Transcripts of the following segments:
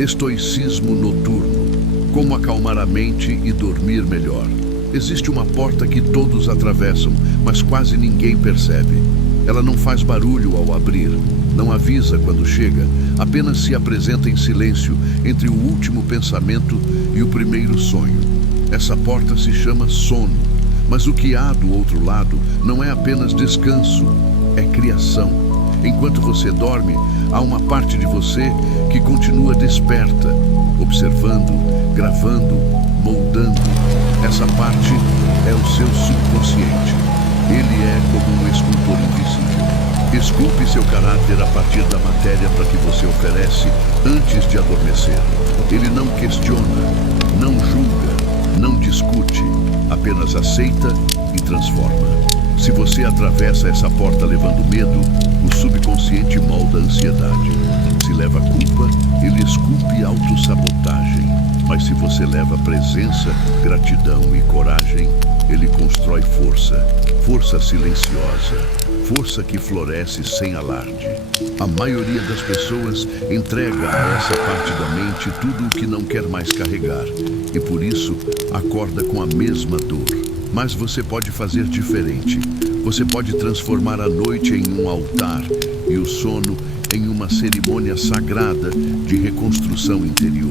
Estoicismo noturno. Como acalmar a mente e dormir melhor. Existe uma porta que todos atravessam, mas quase ninguém percebe. Ela não faz barulho ao abrir, não avisa quando chega, apenas se apresenta em silêncio entre o último pensamento e o primeiro sonho. Essa porta se chama sono, mas o que há do outro lado não é apenas descanso, é criação. Enquanto você dorme, há uma parte de você que continua desperta, observando, gravando, moldando. Essa parte é o seu subconsciente. Ele é como um escultor invisível. Esculpe seu caráter a partir da matéria para que você oferece antes de adormecer. Ele não questiona, não julga, não discute, apenas aceita e transforma. Se você atravessa essa porta levando medo, o subconsciente molda a ansiedade. Se leva culpa, ele esculpe autossabotagem. Mas se você leva presença, gratidão e coragem, ele constrói força. Força silenciosa. Força que floresce sem alarde. A maioria das pessoas entrega a essa parte da mente tudo o que não quer mais carregar. E por isso, acorda com a mesma dor. Mas você pode fazer diferente. Você pode transformar a noite em um altar e o sono em uma cerimônia sagrada de reconstrução interior.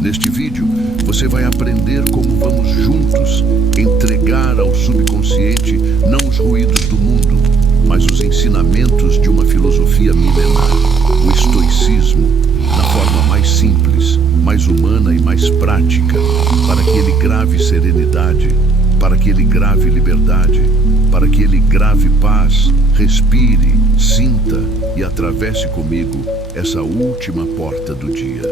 Neste vídeo, você vai aprender como vamos juntos entregar ao subconsciente não os ruídos do mundo, mas os ensinamentos de uma filosofia milenar, o estoicismo, na forma mais simples, mais humana e mais prática, para que ele grave serenidade, para que ele grave liberdade, para que ele grave paz, respire, sinta e atravesse comigo essa última porta do dia.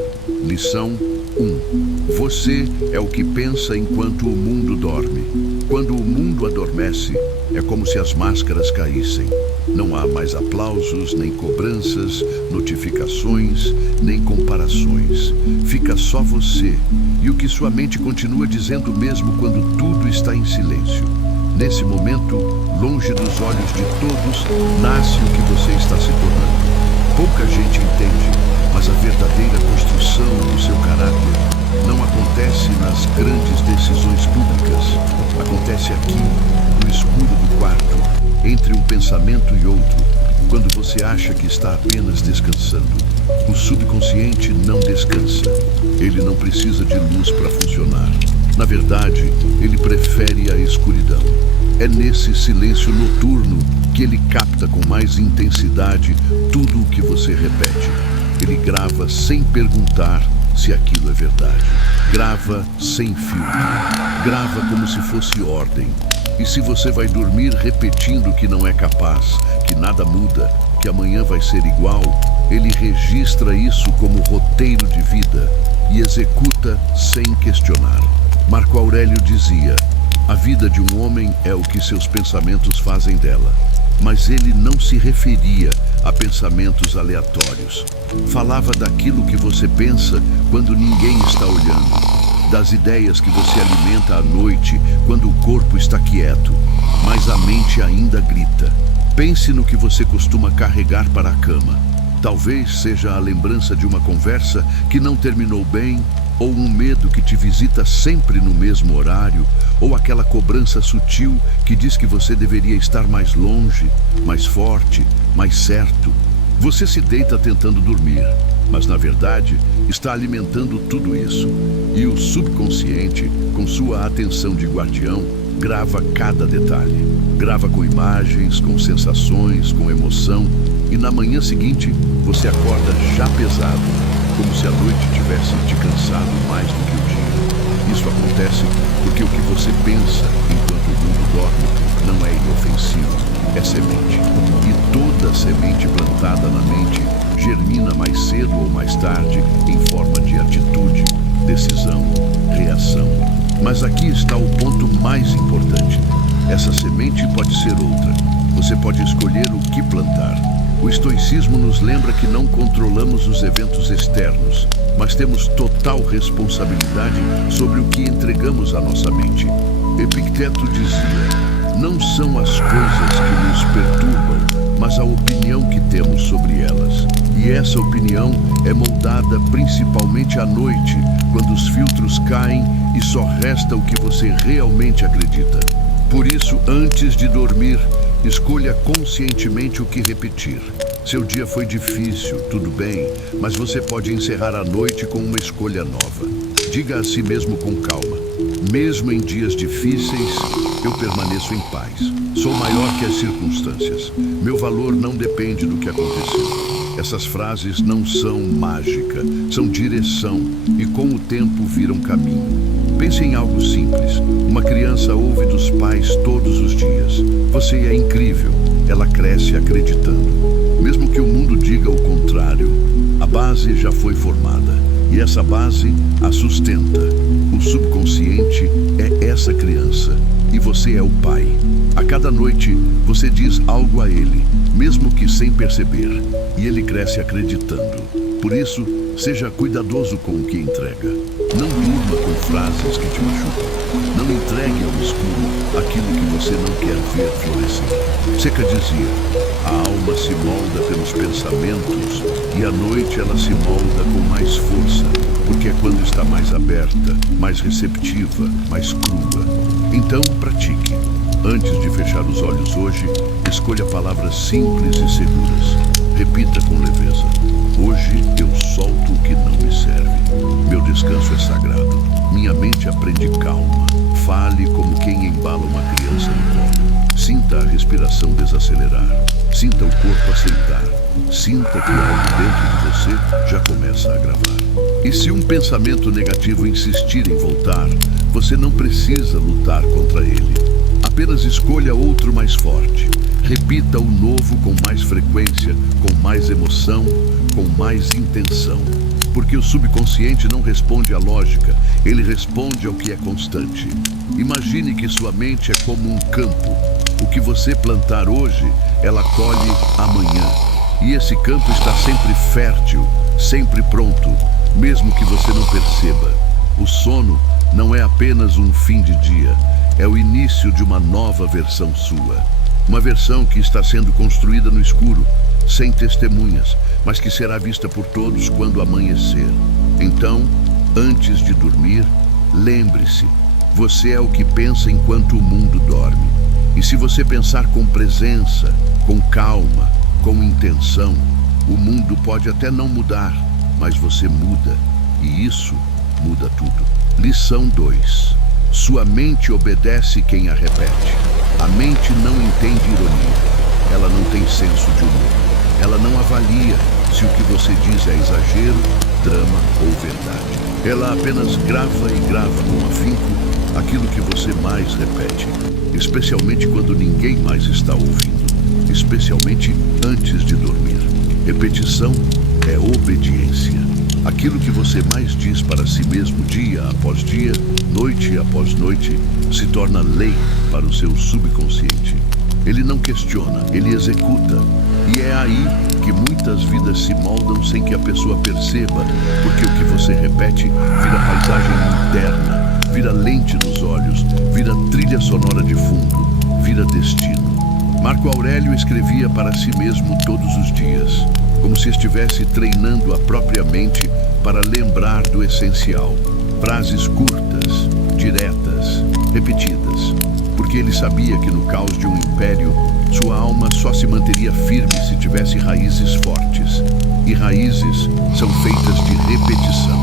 Lição 1. Você é o que pensa enquanto o mundo dorme. Quando o mundo adormece, é como se as máscaras caíssem. Não há mais aplausos, nem cobranças, notificações, nem comparações. Fica só você e o que sua mente continua dizendo mesmo quando tudo está em silêncio. Nesse momento, longe dos olhos de todos, nasce o que você está se tornando. Pouca gente entende, mas a verdadeira construção do seu caráter não acontece nas grandes decisões públicas. Acontece aqui, no escuro do quarto, entre um pensamento e outro, quando você acha que está apenas descansando. O subconsciente não descansa. Ele não precisa de luz para funcionar. Na verdade, ele prefere a escuridão. É nesse silêncio noturno que ele capta com mais intensidade tudo o que você repete. Ele grava sem perguntar se aquilo é verdade. Grava sem filtro. Grava como se fosse ordem. E se você vai dormir repetindo que não é capaz, que nada muda, que amanhã vai ser igual, ele registra isso como roteiro de vida e executa sem questionar. Marco Aurélio dizia: a vida de um homem é o que seus pensamentos fazem dela. Mas ele não se referia a pensamentos aleatórios. Falava daquilo que você pensa quando ninguém está olhando, das ideias que você alimenta à noite quando o corpo está quieto, mas a mente ainda grita. Pense no que você costuma carregar para a cama. Talvez seja a lembrança de uma conversa que não terminou bem, ou um medo que te visita sempre no mesmo horário, ou aquela cobrança sutil que diz que você deveria estar mais longe, mais forte, mais certo. Você se deita tentando dormir, mas na verdade está alimentando tudo isso. E o subconsciente, com sua atenção de guardião, grava cada detalhe. Grava com imagens, com sensações, com emoção, e na manhã seguinte você acorda já pesado, como se a noite tivesse te cansado mais do que o dia. Isso acontece porque o que você pensa enquanto o mundo dorme não é inofensivo, é semente. E toda semente plantada na mente germina mais cedo ou mais tarde em forma de atitude, decisão, reação. Mas aqui está o ponto mais importante. Essa semente pode ser outra. Você pode escolher o que plantar. O estoicismo nos lembra que não controlamos os eventos externos, mas temos total responsabilidade sobre o que entregamos à nossa mente. Epicteto dizia: não são as coisas que nos perturbam, mas a opinião que temos sobre elas. E essa opinião é moldada principalmente à noite, quando os filtros caem e só resta o que você realmente acredita. Por isso, antes de dormir, escolha conscientemente o que repetir. Seu dia foi difícil, tudo bem, mas você pode encerrar a noite com uma escolha nova. Diga a si mesmo com calma: mesmo em dias difíceis, eu permaneço em paz. Sou maior que as circunstâncias. Meu valor não depende do que aconteceu. Essas frases não são mágica, são direção e com o tempo viram caminho. Pense em algo simples. Uma criança ouve dos pais todos os dias: você é incrível. Ela cresce acreditando. Mesmo que o mundo diga o contrário, a base já foi formada e essa base a sustenta. O subconsciente é essa criança e você é o pai. A cada noite você diz algo a ele, mesmo que sem perceber, e ele cresce acreditando. Por isso, seja cuidadoso com o que entrega. Não durma com frases que te machucam. Não entregue ao escuro aquilo que você não quer ver florescer. Seca dizia: a alma se molda pelos pensamentos e à noite ela se molda com mais força, porque é quando está mais aberta, mais receptiva, mais crua. Então, pratique. Antes de fechar os olhos hoje, escolha palavras simples e seguras. Repita com leveza: hoje eu solto o que não me serve. Meu descanso é sagrado. Minha mente aprende calma. Fale como quem embala uma criança no colo. Sinta a respiração desacelerar. Sinta o corpo aceitar. Sinta que algo dentro de você já começa a gravar. E se um pensamento negativo insistir em voltar, você não precisa lutar contra ele. Apenas escolha outro mais forte. Repita o novo com mais frequência, com mais emoção, com mais intenção. Porque o subconsciente não responde à lógica, ele responde ao que é constante. Imagine que sua mente é como um campo. O que você plantar hoje, ela colhe amanhã. E esse campo está sempre fértil, sempre pronto, mesmo que você não perceba. O sono não é apenas um fim de dia, é o início de uma nova versão sua. Uma versão que está sendo construída no escuro, sem testemunhas, mas que será vista por todos quando amanhecer. Então, antes de dormir, lembre-se: você é o que pensa enquanto o mundo dorme. E se você pensar com presença, com calma, com intenção, o mundo pode até não mudar, mas você muda, e isso muda tudo. Lição 2. Sua mente obedece quem a repete. A mente não entende ironia. Ela não tem senso de humor. Ela não avalia se o que você diz é exagero, drama ou verdade. Ela apenas grava e grava com afinco aquilo que você mais repete, especialmente quando ninguém mais está ouvindo, especialmente antes de dormir. Repetição é obediência. Aquilo que você mais diz para si mesmo dia após dia, noite após noite, se torna lei para o seu subconsciente. Ele não questiona, ele executa. E é aí que muitas vidas se moldam sem que a pessoa perceba, porque o que você repete vira paisagem interna, vira lente nos olhos, vira trilha sonora de fundo, vira destino. Marco Aurélio escrevia para si mesmo todos os dias, como se estivesse treinando a própria mente para lembrar do essencial. Frases curtas, diretas, repetidas, porque ele sabia que no caos de um império, sua alma só se manteria firme se tivesse raízes fortes. E raízes são feitas de repetição.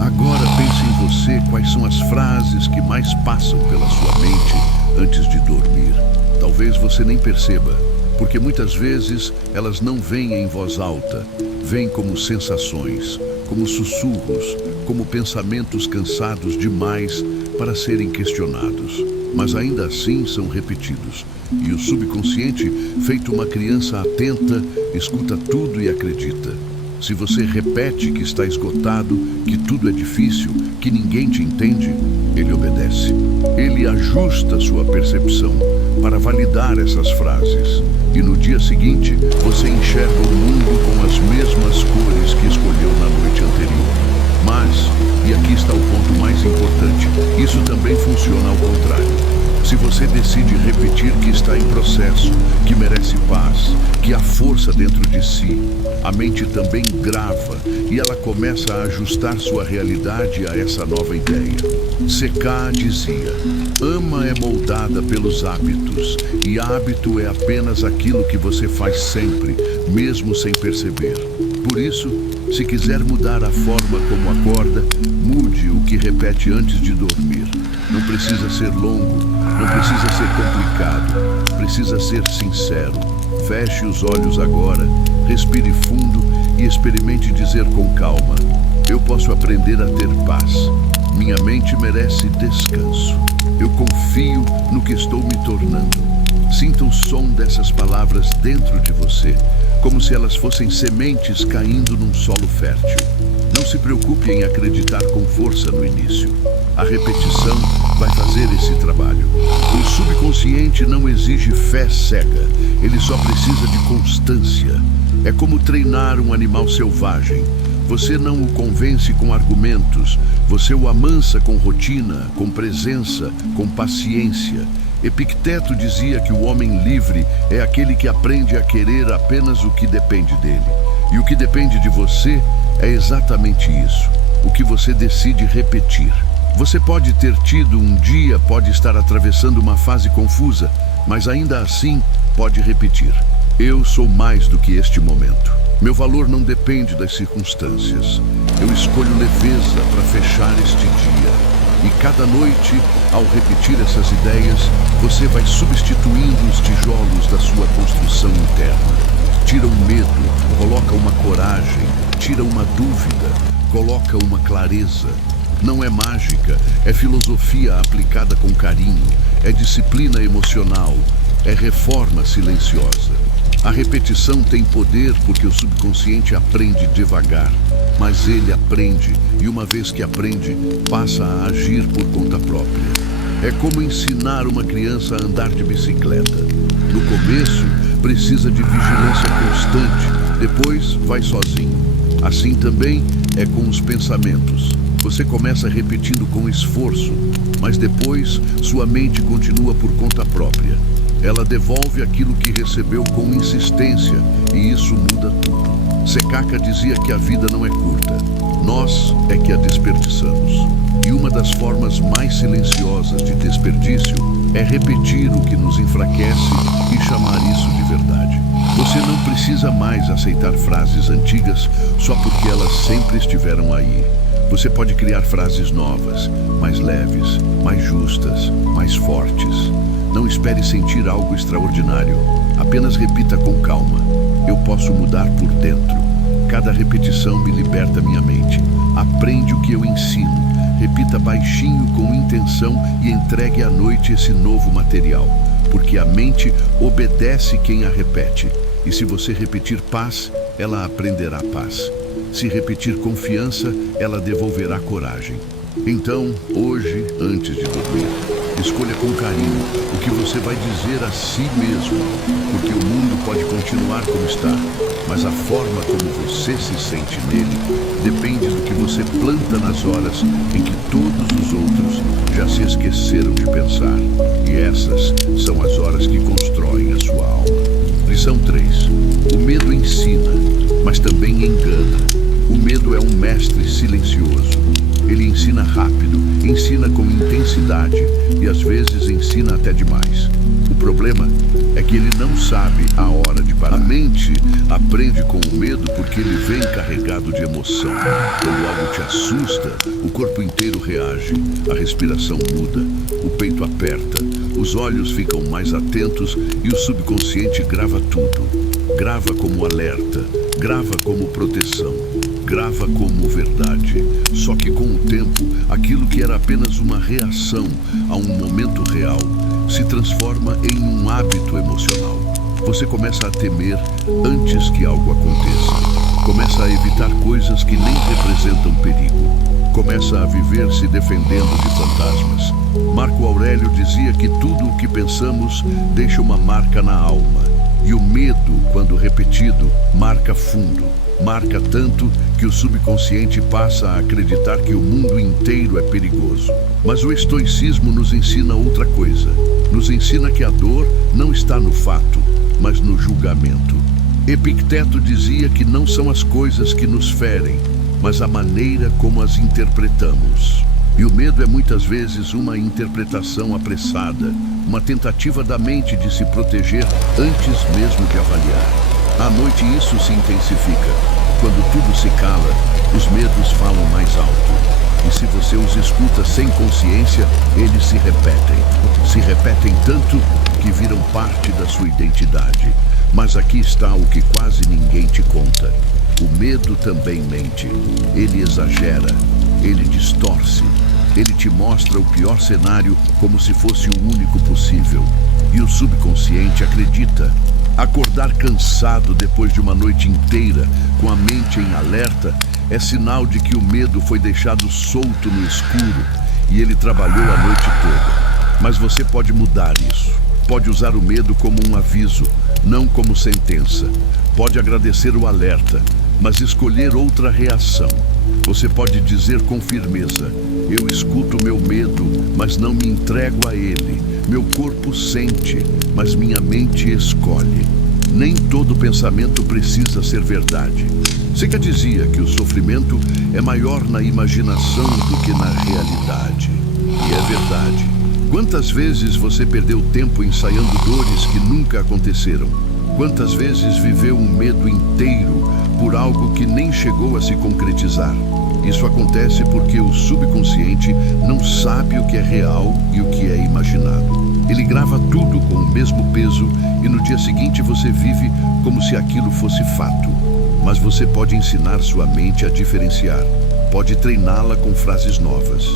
Agora pense em você quais são as frases que mais passam pela sua mente antes de dormir. Talvez você nem perceba, porque muitas vezes elas não vêm em voz alta, vêm como sensações, como sussurros, como pensamentos cansados demais para serem questionados, mas ainda assim são repetidos. E o subconsciente, feito uma criança atenta, escuta tudo e acredita. Se você repete que está esgotado, que tudo é difícil, que ninguém te entende, ele obedece. Ele ajusta sua percepção para validar essas frases. E no dia seguinte, você enxerga o mundo com as mesmas cores que escolheu na noite anterior. Mas, e aqui está o ponto mais importante, isso também funciona ao contrário. Se você decide repetir que está em processo, que merece paz, que há força dentro de si, a mente também grava e ela começa a ajustar sua realidade a essa nova ideia. C.K. dizia: ama é moldada pelos hábitos, e hábito é apenas aquilo que você faz sempre, mesmo sem perceber. Por isso, se quiser mudar a forma como acorda, mude o que repete antes de dormir. Não precisa ser longo, não precisa ser complicado, precisa ser sincero. Feche os olhos agora, respire fundo e experimente dizer com calma: eu posso aprender a ter paz. Minha mente merece descanso. Eu confio no que estou me tornando. Sinta o som dessas palavras dentro de você, como se elas fossem sementes caindo num solo fértil. Não se preocupe em acreditar com força no início. A repetição vai fazer esse trabalho. O subconsciente não exige fé cega, ele só precisa de constância. É como treinar um animal selvagem. Você não o convence com argumentos, você o amansa com rotina, com presença, com paciência. Epicteto dizia que o homem livre é aquele que aprende a querer apenas o que depende dele. E o que depende de você é exatamente isso, o que você decide repetir. Você pode ter tido um dia, pode estar atravessando uma fase confusa, mas ainda assim pode repetir: eu sou mais do que este momento. Meu valor não depende das circunstâncias. Eu escolho leveza para fechar este dia. E cada noite, ao repetir essas ideias, você vai substituindo os tijolos da sua construção interna. Tira um medo, coloca uma coragem, tira uma dúvida, coloca uma clareza. Não é mágica, é filosofia aplicada com carinho, é disciplina emocional, é reforma silenciosa. A repetição tem poder porque o subconsciente aprende devagar, mas ele aprende e uma vez que aprende, passa a agir por conta própria. É como ensinar uma criança a andar de bicicleta. No começo, precisa de vigilância constante, depois vai sozinho. Assim também é com os pensamentos. Você começa repetindo com esforço, mas depois sua mente continua por conta própria. Ela devolve aquilo que recebeu com insistência e isso muda tudo. Secaca dizia que a vida não é curta, nós é que a desperdiçamos. E uma das formas mais silenciosas de desperdício é repetir o que nos enfraquece e chamar isso de verdade. Você não precisa mais aceitar frases antigas só porque elas sempre estiveram aí. Você pode criar frases novas, mais leves, mais justas, mais fortes. Não espere sentir algo extraordinário. Apenas repita com calma: eu posso mudar por dentro. Cada repetição me liberta minha mente. Aprende o que eu ensino. Repita baixinho com intenção e entregue à noite esse novo material. Porque a mente obedece quem a repete. E se você repetir paz, ela aprenderá paz. Se repetir confiança, ela devolverá coragem. Então, hoje, antes de dormir, escolha com carinho o que você vai dizer a si mesmo, porque o mundo pode continuar como está, mas a forma como você se sente nele depende do que você planta nas horas em que todos os outros já se esqueceram de pensar. E essas são as horas que constroem a sua alma. Lição 3. O medo ensina, mas também engana. O medo é um mestre silencioso. Ele ensina rápido, ensina com intensidade e às vezes ensina até demais. O problema é que ele não sabe a hora de parar. A mente aprende com o medo porque ele vem carregado de emoção. Quando algo te assusta, o corpo inteiro reage, a respiração muda, o peito aperta, os olhos ficam mais atentos e o subconsciente grava tudo. Grava como alerta, grava como proteção, grava como verdade. Só que com o tempo, aquilo que era apenas uma reação a um momento real se transforma em um hábito emocional. Você começa a temer antes que algo aconteça. Começa a evitar coisas que nem representam perigo. Começa a viver se defendendo de fantasmas. Marco Aurélio dizia que tudo o que pensamos deixa uma marca na alma. E o medo, quando repetido, marca fundo. Marca tanto porque o subconsciente passa a acreditar que o mundo inteiro é perigoso. Mas o estoicismo nos ensina outra coisa. Nos ensina que a dor não está no fato, mas no julgamento. Epicteto dizia que não são as coisas que nos ferem, mas a maneira como as interpretamos. E o medo é muitas vezes uma interpretação apressada, uma tentativa da mente de se proteger antes mesmo de avaliar. À noite isso se intensifica. Quando tudo se cala, os medos falam mais alto. E se você os escuta sem consciência, eles se repetem. Se repetem tanto que viram parte da sua identidade. Mas aqui está o que quase ninguém te conta. O medo também mente. Ele exagera, ele distorce. Ele te mostra o pior cenário como se fosse o único possível. E o subconsciente acredita. Acordar cansado depois de uma noite inteira, com a mente em alerta, é sinal de que o medo foi deixado solto no escuro e ele trabalhou a noite toda. Mas você pode mudar isso. Pode usar o medo como um aviso, não como sentença. Pode agradecer o alerta, mas escolher outra reação. Você pode dizer com firmeza: eu escuto meu medo, mas não me entrego a ele. Meu corpo sente, mas minha mente escolhe. Nem todo pensamento precisa ser verdade. Seca dizia que o sofrimento é maior na imaginação do que na realidade. E é verdade. Quantas vezes você perdeu tempo ensaiando dores que nunca aconteceram? Quantas vezes viveu um medo inteiro por algo que nem chegou a se concretizar? Isso acontece porque o subconsciente não sabe o que é real e o que é imaginado. Ele grava tudo com o mesmo peso e no dia seguinte você vive como se aquilo fosse fato. Mas você pode ensinar sua mente a diferenciar. Pode treiná-la com frases novas.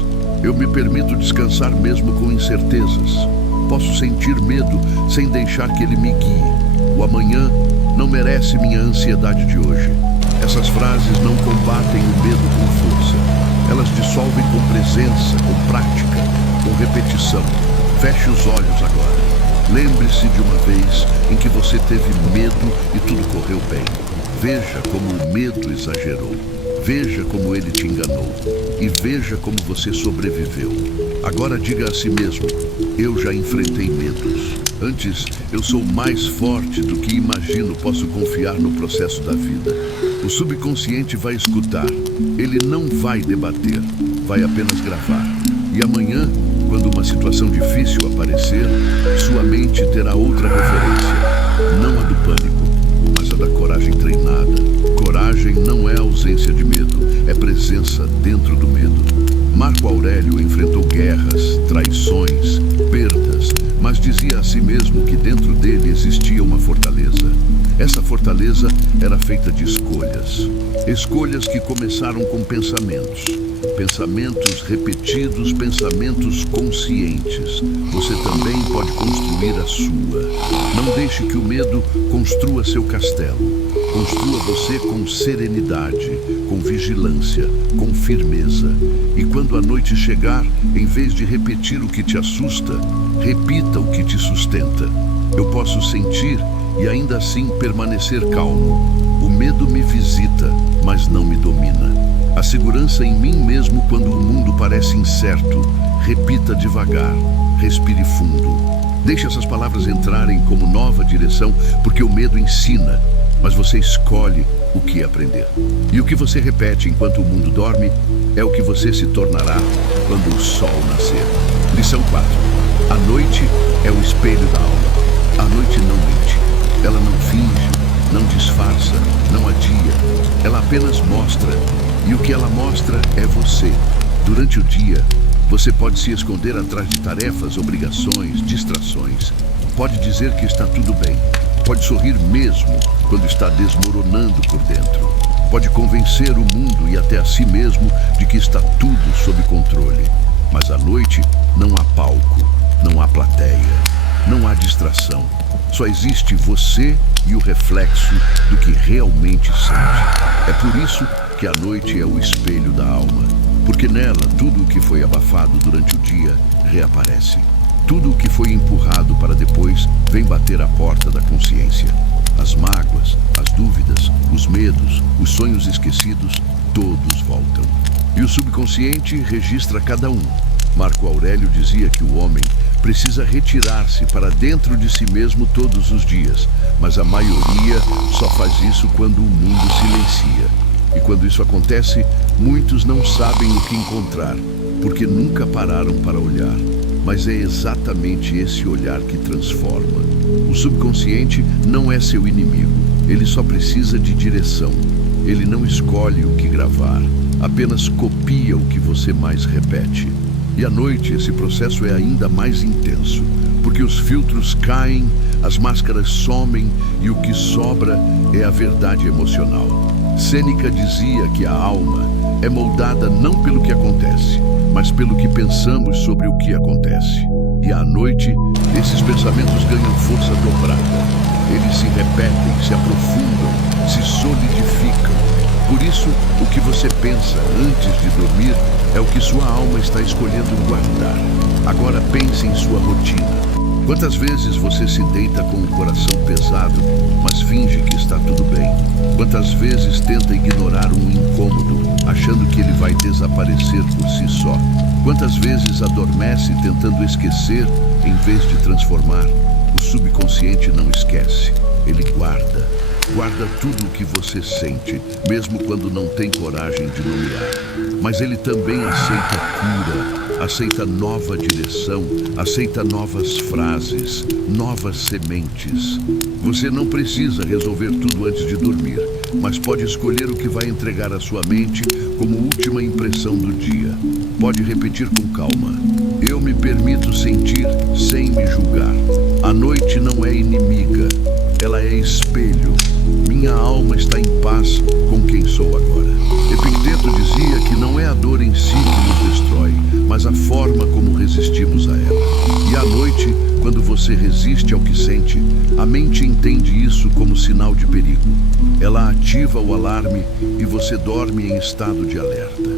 Eu me permito descansar mesmo com incertezas. Posso sentir medo sem deixar que ele me guie. O amanhã não merece minha ansiedade de hoje. Essas frases não combatem o medo com força. Elas dissolvem com presença, com prática, com repetição. Feche os olhos agora. Lembre-se de uma vez em que você teve medo e tudo correu bem. Veja como o medo exagerou. Veja como ele te enganou. E veja como você sobreviveu. Agora diga a si mesmo: eu já enfrentei medos. Antes, eu sou mais forte do que imagino, posso confiar no processo da vida. O subconsciente vai escutar. Ele não vai debater, vai apenas gravar. E amanhã, quando uma situação difícil aparecer, sua mente terá outra referência. Não a do pânico, mas a da coragem treinada. Coragem não é ausência de medo, é presença dentro do medo. Marco Aurélio enfrentou guerras, traições, perdas, mas dizia a si mesmo que dentro dele existia uma fortaleza. Essa fortaleza era feita de escolhas. Escolhas que começaram com pensamentos. Pensamentos repetidos, pensamentos conscientes. Você também pode construir a sua. Não deixe que o medo construa seu castelo. Construa você com serenidade, com vigilância, com firmeza. E quando a noite chegar, em vez de repetir o que te assusta, repita o que te sustenta. Eu posso sentir e ainda assim permanecer calmo. O medo me visita, mas não me domina. A segurança em mim mesmo quando o mundo parece incerto. Repita devagar, respire fundo. Deixe essas palavras entrarem como nova direção, porque o medo ensina, mas você escolhe o que aprender. E o que você repete enquanto o mundo dorme é o que você se tornará quando o sol nascer. Lição 4. A noite é o espelho da alma. A noite não mente. Ela não finge, não disfarça, não adia. Ela apenas mostra. E o que ela mostra é você. Durante o dia, você pode se esconder atrás de tarefas, obrigações, distrações. Pode dizer que está tudo bem. Pode sorrir mesmo quando está desmoronando por dentro. Pode convencer o mundo e até a si mesmo de que está tudo sob controle. Mas à noite não há palco, não há plateia, não há distração. Só existe você e o reflexo do que realmente sente. É por isso que a noite é o espelho da alma. Porque nela tudo o que foi abafado durante o dia reaparece. Tudo o que foi empurrado para depois vem bater à porta da consciência. as mágoas, as dúvidas, os medos, os sonhos esquecidos, todos voltam. E o subconsciente registra cada um. Marco Aurélio dizia que o homem precisa retirar-se para dentro de si mesmo todos os dias, mas a maioria só faz isso quando o mundo silencia. E quando isso acontece, muitos não sabem o que encontrar, porque nunca pararam para olhar. Mas é exatamente esse olhar que transforma. O subconsciente não é seu inimigo, ele só precisa de direção. Ele não escolhe o que gravar, apenas copia o que você mais repete. E à noite esse processo é ainda mais intenso, porque os filtros caem, as máscaras somem e o que sobra é a verdade emocional. Sêneca dizia que a alma é moldada não pelo que acontece, mas pelo que pensamos sobre o que acontece. E à noite, esses pensamentos ganham força dobrada. Eles se repetem, se aprofundam, se solidificam. Por isso, o que você pensa antes de dormir é o que sua alma está escolhendo guardar. Agora pense em sua rotina. Quantas vezes você se deita com o coração pesado, mas finge que está tudo bem? Quantas vezes tenta ignorar um incômodo, achando que ele vai desaparecer por si só? Quantas vezes adormece tentando esquecer em vez de transformar? O subconsciente não esquece, ele guarda. Guarda tudo o que você sente, mesmo quando não tem coragem de nomear. Mas ele também aceita cura, aceita nova direção, aceita novas frases, novas sementes. Você não precisa resolver tudo antes de dormir, mas pode escolher o que vai entregar à sua mente como última impressão do dia. Pode repetir com calma: eu me permito sentir sem me julgar. A noite não é inimiga, ela é espelho. Minha alma está em paz com quem sou agora. Epicteto dizia que não é a dor em si que nos destrói, mas a forma como resistimos a ela. E à noite, quando você resiste ao que sente, a mente entende isso como sinal de perigo. Ela ativa o alarme e você dorme em estado de alerta.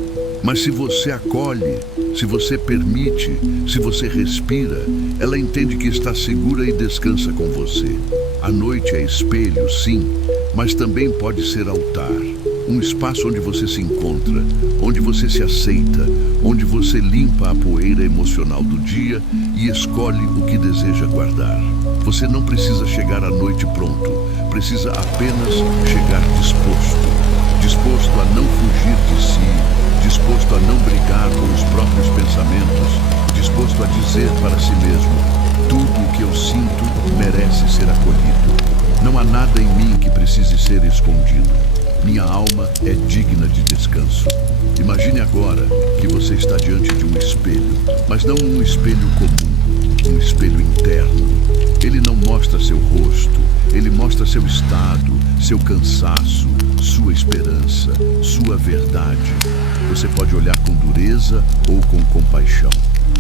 Mas se você acolhe, se você permite, se você respira, ela entende que está segura e descansa com você. A noite é espelho, sim, mas também pode ser altar. Um espaço onde você se encontra, onde você se aceita, onde você limpa a poeira emocional do dia e escolhe o que deseja guardar. Você não precisa chegar à noite pronto, precisa apenas chegar disposto. Disposto a não fugir de si, disposto a não brigar com os próprios pensamentos, disposto a dizer para si mesmo: tudo o que eu sinto merece ser acolhido. Não há nada em mim que precise ser escondido. Minha alma é digna de descanso. Imagine agora que você está diante de um espelho, mas não um espelho comum, um espelho interno. Ele não mostra seu rosto, ele mostra seu estado, seu cansaço, sua esperança, sua verdade. Você pode olhar com dureza ou com compaixão.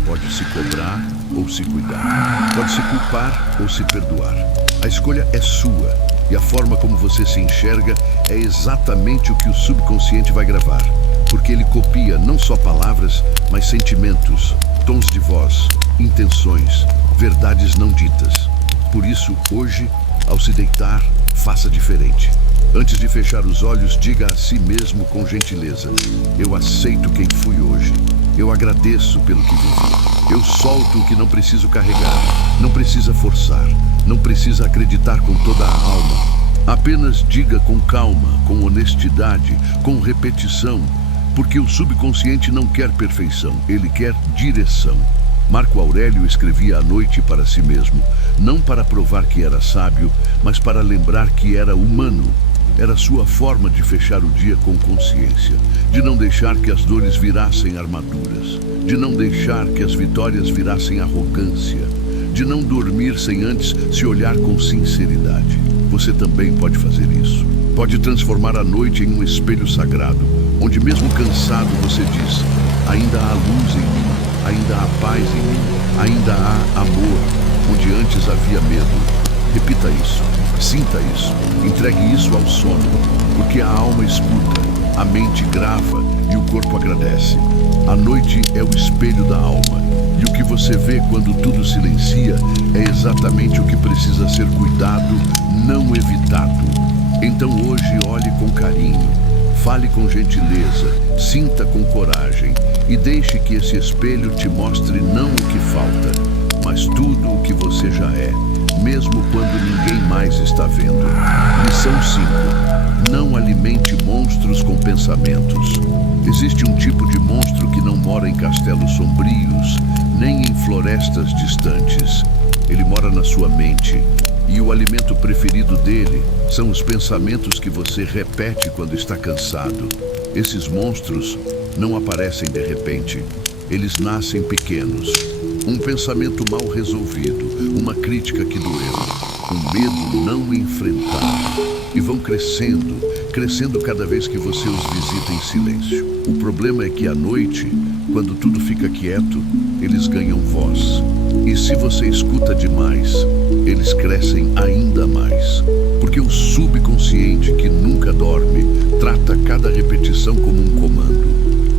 Pode se cobrar ou se cuidar. Pode se culpar ou se perdoar. A escolha é sua e a forma como você se enxerga é exatamente o que o subconsciente vai gravar. Porque ele copia não só palavras, mas sentimentos, tons de voz, intenções, verdades não ditas. Por isso, hoje, ao se deitar, faça diferente. Antes de fechar os olhos, diga a si mesmo com gentileza: eu aceito quem fui hoje. Eu agradeço pelo que vivi. Eu solto o que não preciso carregar. Não precisa forçar. Não precisa acreditar com toda a alma. Apenas diga com calma, com honestidade, com repetição. Porque o subconsciente não quer perfeição, ele quer direção. Marco Aurélio escrevia à noite para si mesmo, não para provar que era sábio, mas para lembrar que era humano. Era sua forma de fechar o dia com consciência, de não deixar que as dores virassem armaduras, de não deixar que as vitórias virassem arrogância, de não dormir sem antes se olhar com sinceridade. Você também pode fazer isso. Pode transformar a noite em um espelho sagrado, onde mesmo cansado você diz: ainda há luz em mim, ainda há paz em mim, ainda há amor, onde antes havia medo. Repita isso, sinta isso, entregue isso ao sono, porque a alma escuta, a mente grava e o corpo agradece. A noite é o espelho da alma. E o que você vê quando tudo silencia é exatamente o que precisa ser cuidado, não evitado. Então hoje olhe com carinho, fale com gentileza, sinta com coragem e deixe que esse espelho te mostre não o que falta, mas tudo o que você já é, mesmo quando ninguém mais está vendo. Lição 5. Não alimente monstros com pensamentos. Existe um tipo de monstro que não mora em castelos sombrios, nem em florestas distantes. Ele mora na sua mente. E o alimento preferido dele são os pensamentos que você repete quando está cansado. Esses monstros não aparecem de repente. Eles nascem pequenos. Um pensamento mal resolvido, uma crítica que doeu, um medo não enfrentado. E vão crescendo, crescendo cada vez que você os visita em silêncio. O problema é que à noite, quando tudo fica quieto, eles ganham voz. E se você escuta demais, eles crescem ainda mais. Porque o subconsciente, que nunca dorme, trata cada repetição como um comando.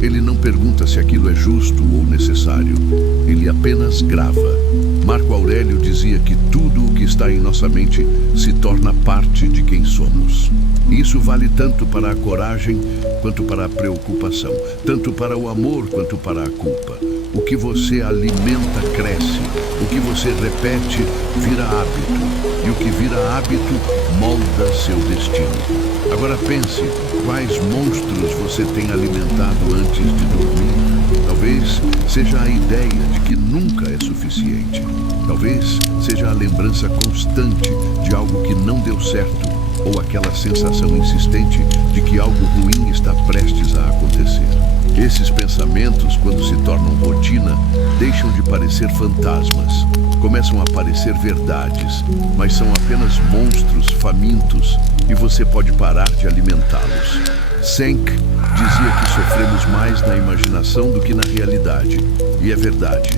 Ele não pergunta se aquilo é justo ou necessário. Ele apenas grava. Marco Aurélio dizia que tudo o que está em nossa mente se torna parte de quem somos. Isso vale tanto para a coragem quanto para a preocupação, tanto para o amor quanto para a culpa. O que você alimenta cresce, o que você repete vira hábito, e o que vira hábito molda seu destino. Agora pense, quais monstros você tem alimentado antes de dormir? Talvez seja a ideia de que nunca é suficiente. Talvez seja a lembrança constante de algo que não deu certo, ou aquela sensação insistente de que algo ruim está prestes a acontecer. Esses pensamentos, quando se tornam rotina, deixam de parecer fantasmas. Começam a parecer verdades, mas são apenas monstros famintos e você pode parar de alimentá-los. Senk dizia que sofremos mais na imaginação do que na realidade. E é verdade.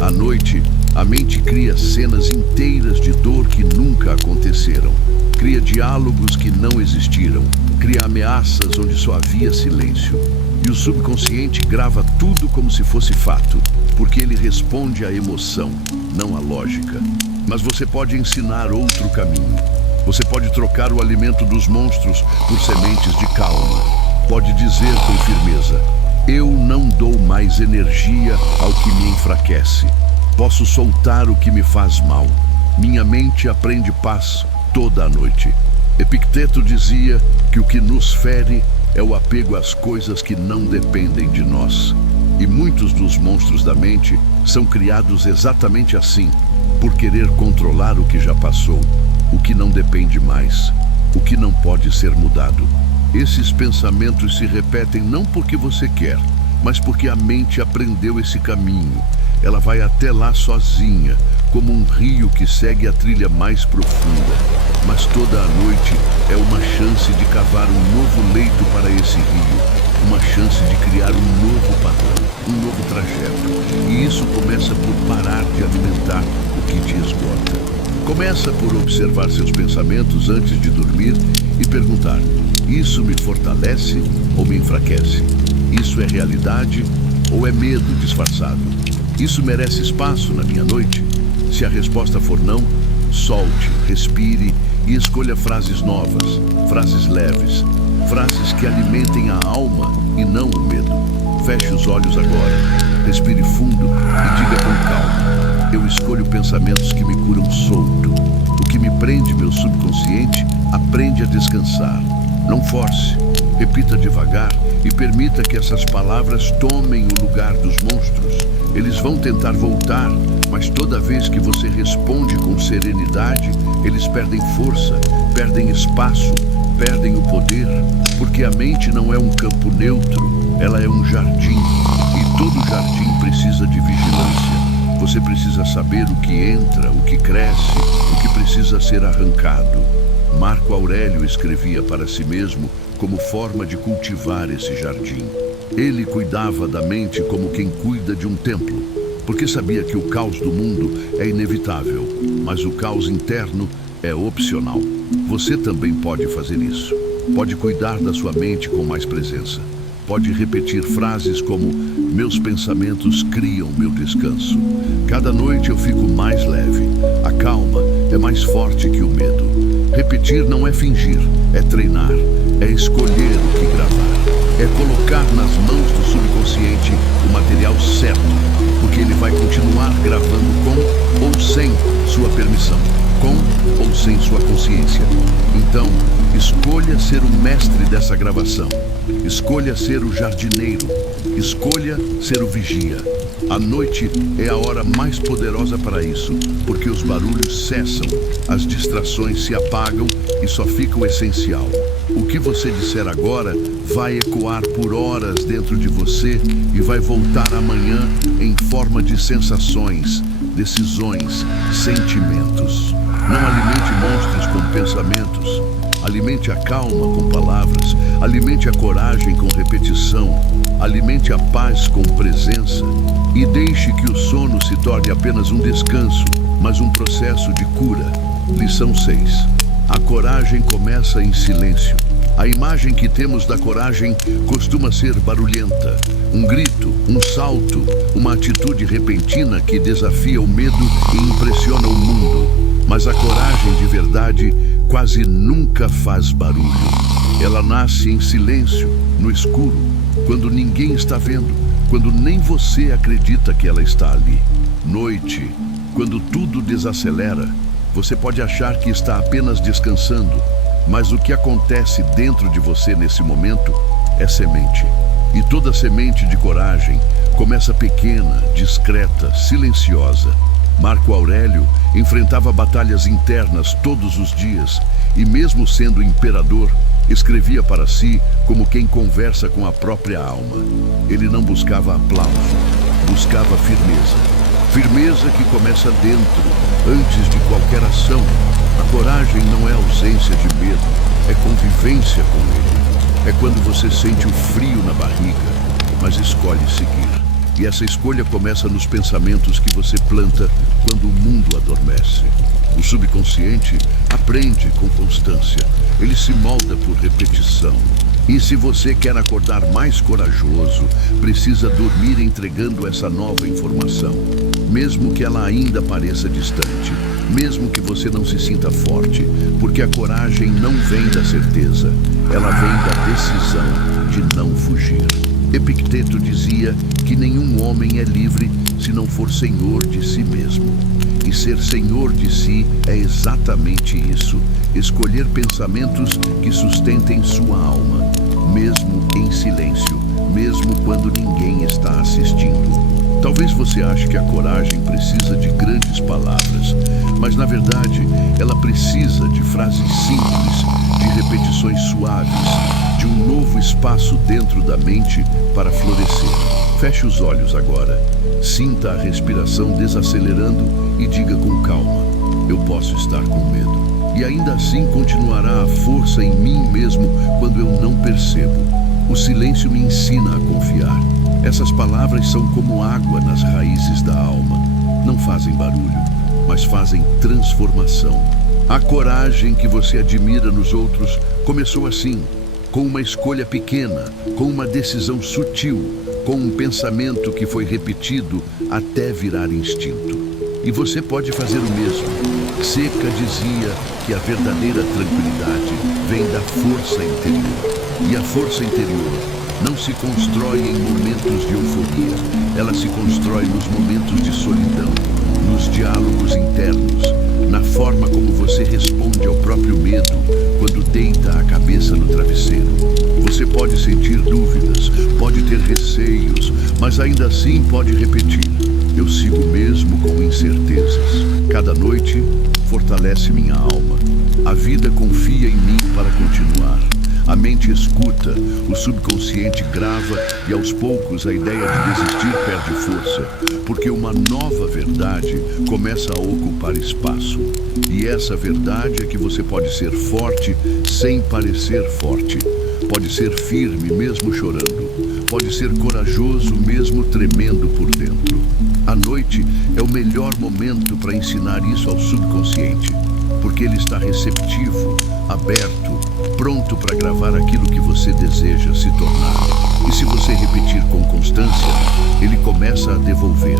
À noite, a mente cria cenas inteiras de dor que nunca aconteceram. Cria diálogos que não existiram. Cria ameaças onde só havia silêncio. E o subconsciente grava tudo como se fosse fato, porque ele responde à emoção, não à lógica. Mas você pode ensinar outro caminho. Você pode trocar o alimento dos monstros por sementes de calma. Pode dizer com firmeza: eu não dou mais energia ao que me enfraquece. Posso soltar o que me faz mal. Minha mente aprende paz toda a noite. Epicteto dizia que o que nos fere é o apego às coisas que não dependem de nós. E muitos dos monstros da mente são criados exatamente assim, por querer controlar o que já passou, o que não depende mais, o que não pode ser mudado. Esses pensamentos se repetem não porque você quer, mas porque a mente aprendeu esse caminho. Ela vai até lá sozinha, como um rio que segue a trilha mais profunda. Mas toda a noite é uma chance de cavar um novo leito para esse rio, uma chance de criar um novo padrão, um novo trajeto. E isso começa por parar de alimentar o que te esgota. Começa por observar seus pensamentos antes de dormir e perguntar: isso me fortalece ou me enfraquece? Isso é realidade ou é medo disfarçado? Isso merece espaço na minha noite? Se a resposta for não, solte, respire e escolha frases novas, frases leves, frases que alimentem a alma e não o medo. Feche os olhos agora, respire fundo e diga com calma: eu escolho pensamentos que me curam solto. O que me prende meu subconsciente aprende a descansar. Não force, repita devagar e permita que essas palavras tomem o lugar dos monstros. Eles vão tentar voltar, mas toda vez que você responde com serenidade, eles perdem força, perdem espaço, perdem o poder, porque a mente não é um campo neutro, ela é um jardim, e todo jardim precisa de vigilância. Você precisa saber o que entra, o que cresce, o que precisa ser arrancado. Marco Aurélio escrevia para si mesmo como forma de cultivar esse jardim. Ele cuidava da mente como quem cuida de um templo, porque sabia que o caos do mundo é inevitável, mas o caos interno é opcional. Você também pode fazer isso. Pode cuidar da sua mente com mais presença. Pode repetir frases como: Meus pensamentos criam meu descanso. Cada noite eu fico mais leve. A calma é mais forte que o medo. Repetir não é fingir, é treinar, é escolher o que gravar. É colocar nas mãos do subconsciente o material certo, porque ele vai continuar gravando com ou sem sua permissão, com ou sem sua consciência. Então, escolha ser o mestre dessa gravação. Escolha ser o jardineiro. Escolha ser o vigia. A noite é a hora mais poderosa para isso, porque os barulhos cessam, as distrações se apagam e só fica o essencial. O que você disser agora vai ecoar por horas dentro de você e vai voltar amanhã em forma de sensações, decisões, sentimentos. Não alimente monstros com pensamentos. Alimente a calma com palavras. Alimente a coragem com repetição. Alimente a paz com presença. E deixe que o sono se torne apenas um descanso, mas um processo de cura. Lição 6. A coragem começa em silêncio. A imagem que temos da coragem costuma ser barulhenta. Um grito, um salto, uma atitude repentina que desafia o medo e impressiona o mundo. Mas a coragem de verdade quase nunca faz barulho. Ela nasce em silêncio, no escuro, quando ninguém está vendo, quando nem você acredita que ela está ali. Noite, quando tudo desacelera, você pode achar que está apenas descansando, mas o que acontece dentro de você nesse momento é semente. E toda semente de coragem começa pequena, discreta, silenciosa. Marco Aurélio enfrentava batalhas internas todos os dias e, mesmo sendo imperador, escrevia para si como quem conversa com a própria alma. Ele não buscava aplauso, buscava firmeza. Firmeza que começa dentro, antes de qualquer ação. A coragem não é ausência de medo, é convivência com ele. É quando você sente o frio na barriga, mas escolhe seguir. E essa escolha começa nos pensamentos que você planta quando o mundo adormece. O subconsciente aprende com constância. Ele se molda por repetição. E se você quer acordar mais corajoso, precisa dormir entregando essa nova informação. Mesmo que ela ainda pareça distante, mesmo que você não se sinta forte, porque a coragem não vem da certeza, ela vem da decisão de não fugir. Epicteto dizia que nenhum homem é livre se não for senhor de si mesmo. E ser senhor de si é exatamente isso: escolher pensamentos que sustentem sua alma, mesmo em silêncio, mesmo quando ninguém está assistindo. Talvez você ache que a coragem precisa de grandes palavras, mas na verdade ela precisa de frases simples, de repetições suaves, de um novo espaço dentro da mente para florescer. Feche os olhos agora, sinta a respiração desacelerando e diga com calma: eu posso estar com medo. E ainda assim continuará a força em mim mesmo quando eu não percebo. O silêncio me ensina a confiar. Essas palavras são como água nas raízes da alma. Não fazem barulho, mas fazem transformação. A coragem que você admira nos outros começou assim, com uma escolha pequena, com uma decisão sutil, com um pensamento que foi repetido até virar instinto. E você pode fazer o mesmo. Seca dizia que a verdadeira tranquilidade vem da força interior. E a força interior não se constrói em momentos de euforia. Ela se constrói nos momentos de solidão, nos diálogos internos, na forma como você responde ao próprio medo quando deita a cabeça no travesseiro. Você pode sentir dúvidas, pode ter receios, mas ainda assim pode repetir: eu sigo mesmo com incertezas. Cada noite fortalece minha alma. A vida confia em mim para continuar. A mente escuta, o subconsciente grava e aos poucos a ideia de desistir perde força, porque uma nova verdade começa a ocupar espaço. E essa verdade é que você pode ser forte sem parecer forte. Pode ser firme mesmo chorando. Pode ser corajoso mesmo tremendo por dentro. A noite é o melhor momento para ensinar isso ao subconsciente, porque ele está receptivo, aberto, pronto para gravar aquilo que você deseja se tornar. E se você repetir com constância, ele começa a devolver.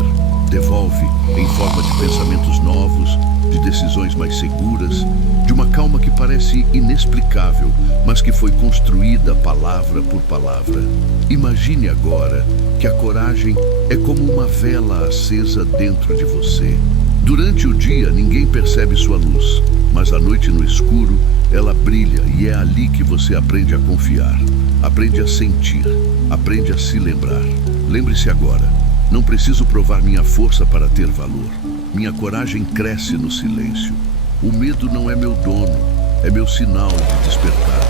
Devolve em forma de pensamentos novos, de decisões mais seguras, de uma calma que parece inexplicável, mas que foi construída palavra por palavra. Imagine agora que a coragem é como uma vela acesa dentro de você. Durante o dia, ninguém percebe sua luz, mas à noite no escuro, ela brilha e é ali que você aprende a confiar, aprende a sentir, aprende a se lembrar. Lembre-se agora, não preciso provar minha força para ter valor. Minha coragem cresce no silêncio. O medo não é meu dono, é meu sinal de despertar.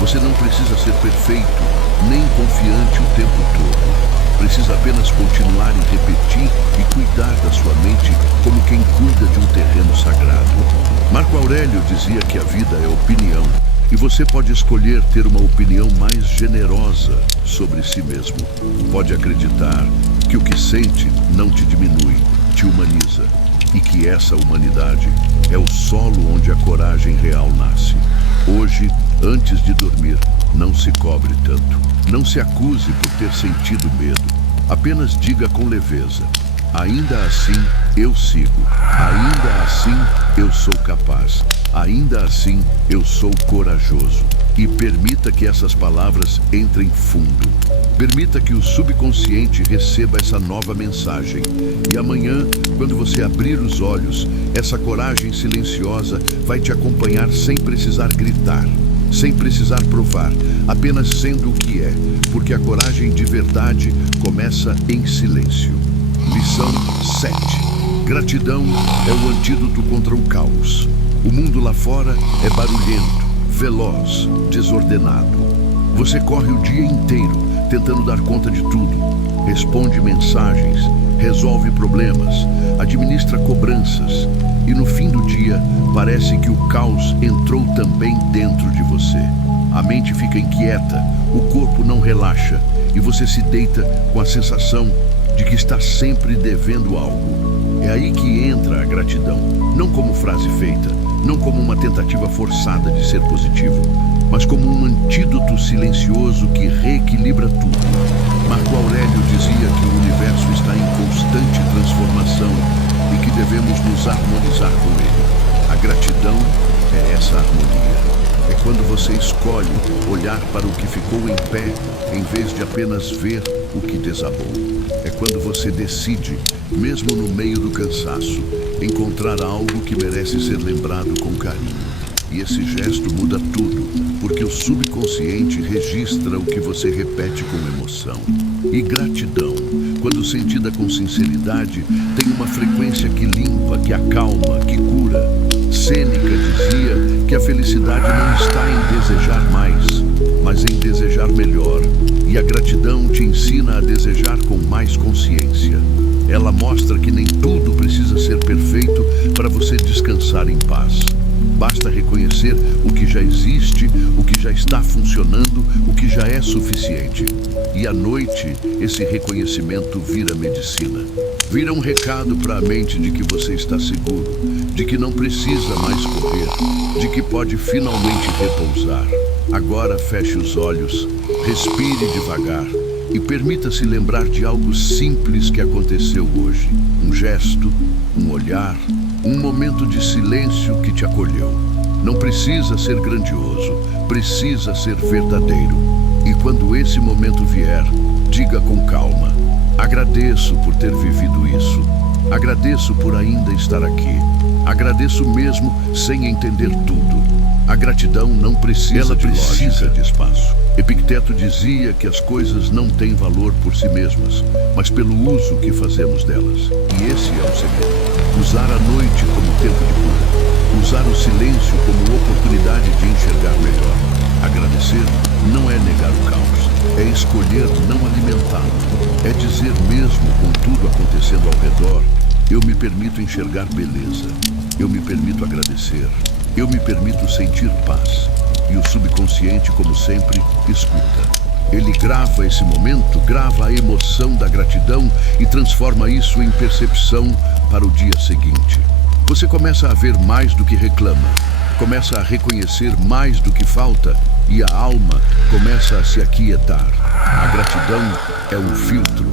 Você não precisa ser perfeito, nem confiante o tempo todo. Precisa apenas continuar e repetir e cuidar da sua mente como quem cuida de um terreno sagrado. Marco Aurélio dizia que a vida é opinião, e você pode escolher ter uma opinião mais generosa sobre si mesmo. Pode acreditar que o que sente não te diminui, te humaniza, e que essa humanidade é o solo onde a coragem real nasce. Hoje, antes de dormir, não se cobre tanto. Não se acuse por ter sentido medo. Apenas diga com leveza: ainda assim eu sigo. Ainda assim eu sou capaz. Ainda assim eu sou corajoso. E permita que essas palavras entrem fundo. Permita que o subconsciente receba essa nova mensagem. E amanhã, quando você abrir os olhos, essa coragem silenciosa vai te acompanhar sem precisar gritar, sem precisar provar, apenas sendo o que é, porque a coragem de verdade começa em silêncio. Lição 7. Gratidão é o antídoto contra o caos. O mundo lá fora é barulhento, veloz, desordenado. Você corre o dia inteiro tentando dar conta de tudo. Responde mensagens, resolve problemas, administra cobranças. E no fim do dia, parece que o caos entrou também dentro de você. A mente fica inquieta, o corpo não relaxa e você se deita com a sensação de que está sempre devendo algo. É aí que entra a gratidão, não como frase feita, não como uma tentativa forçada de ser positivo, mas como um antídoto silencioso que reequilibra tudo. Marco Aurélio dizia que o universo está em constante transformação e que devemos nos harmonizar com ele. A gratidão é essa harmonia. É quando você escolhe olhar para o que ficou em pé, em vez de apenas ver o que desabou. É quando você decide, mesmo no meio do cansaço, encontrar algo que merece ser lembrado com carinho. E esse gesto muda tudo, porque o subconsciente registra o que você repete com emoção. E gratidão, quando sentida com sinceridade, tem uma frequência que limpa, que acalma, que cura. Sêneca dizia que a felicidade não está em desejar mais, mas em desejar melhor. E a gratidão te ensina a desejar com mais consciência. Ela mostra que nem tudo precisa ser perfeito para você descansar em paz. Basta reconhecer o que já existe, o que já está funcionando, o que já é suficiente. E à noite, esse reconhecimento vira medicina. Vira um recado para a mente de que você está seguro, de que não precisa mais correr, de que pode finalmente repousar. Agora feche os olhos, respire devagar e permita-se lembrar de algo simples que aconteceu hoje. Um gesto, um olhar, um momento de silêncio que te acolheu. Não precisa ser grandioso, precisa ser verdadeiro. E quando esse momento vier, diga com calma: agradeço por ter vivido isso. Agradeço por ainda estar aqui. Agradeço mesmo sem entender tudo. A gratidão não precisa de espaço. Epicteto dizia que as coisas não têm valor por si mesmas, mas pelo uso que fazemos delas. E esse é o segredo. Usar a noite como tempo de cura. Usar o silêncio como oportunidade de enxergar melhor. Agradecer não é negar o caos, é escolher não alimentá-lo. É dizer mesmo com tudo acontecendo ao redor: eu me permito enxergar beleza. Eu me permito agradecer. Eu me permito sentir paz. E o subconsciente, como sempre, escuta. Ele grava esse momento, grava a emoção da gratidão e transforma isso em percepção para o dia seguinte. Você começa a ver mais do que reclama, começa a reconhecer mais do que falta e a alma começa a se aquietar. A gratidão é um filtro.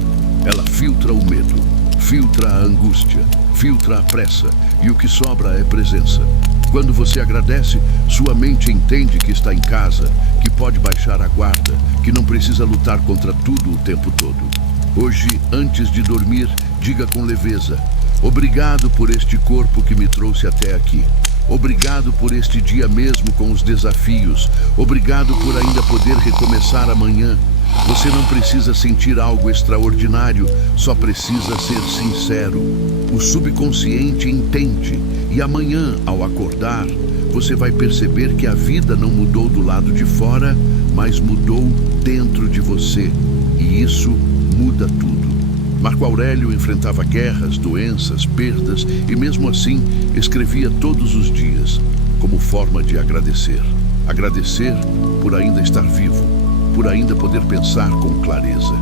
Ela filtra filtra o medo, filtra a angústia, filtra a pressa, e o que sobra é presença. Quando você agradece, sua mente entende que está em casa, que pode baixar a guarda, que não precisa lutar contra tudo o tempo todo. Hoje, antes de dormir, diga com leveza: obrigado por este corpo que me trouxe até aqui. Obrigado por este dia mesmo com os desafios. Obrigado por ainda poder recomeçar amanhã. Você não precisa sentir algo extraordinário, só precisa ser sincero. O subconsciente entende, e amanhã, ao acordar, você vai perceber que a vida não mudou do lado de fora, mas mudou dentro de você. E isso muda tudo. Marco Aurélio enfrentava guerras, doenças, perdas e mesmo assim escrevia todos os dias como forma de agradecer. Agradecer por ainda estar vivo, por ainda poder pensar com clareza,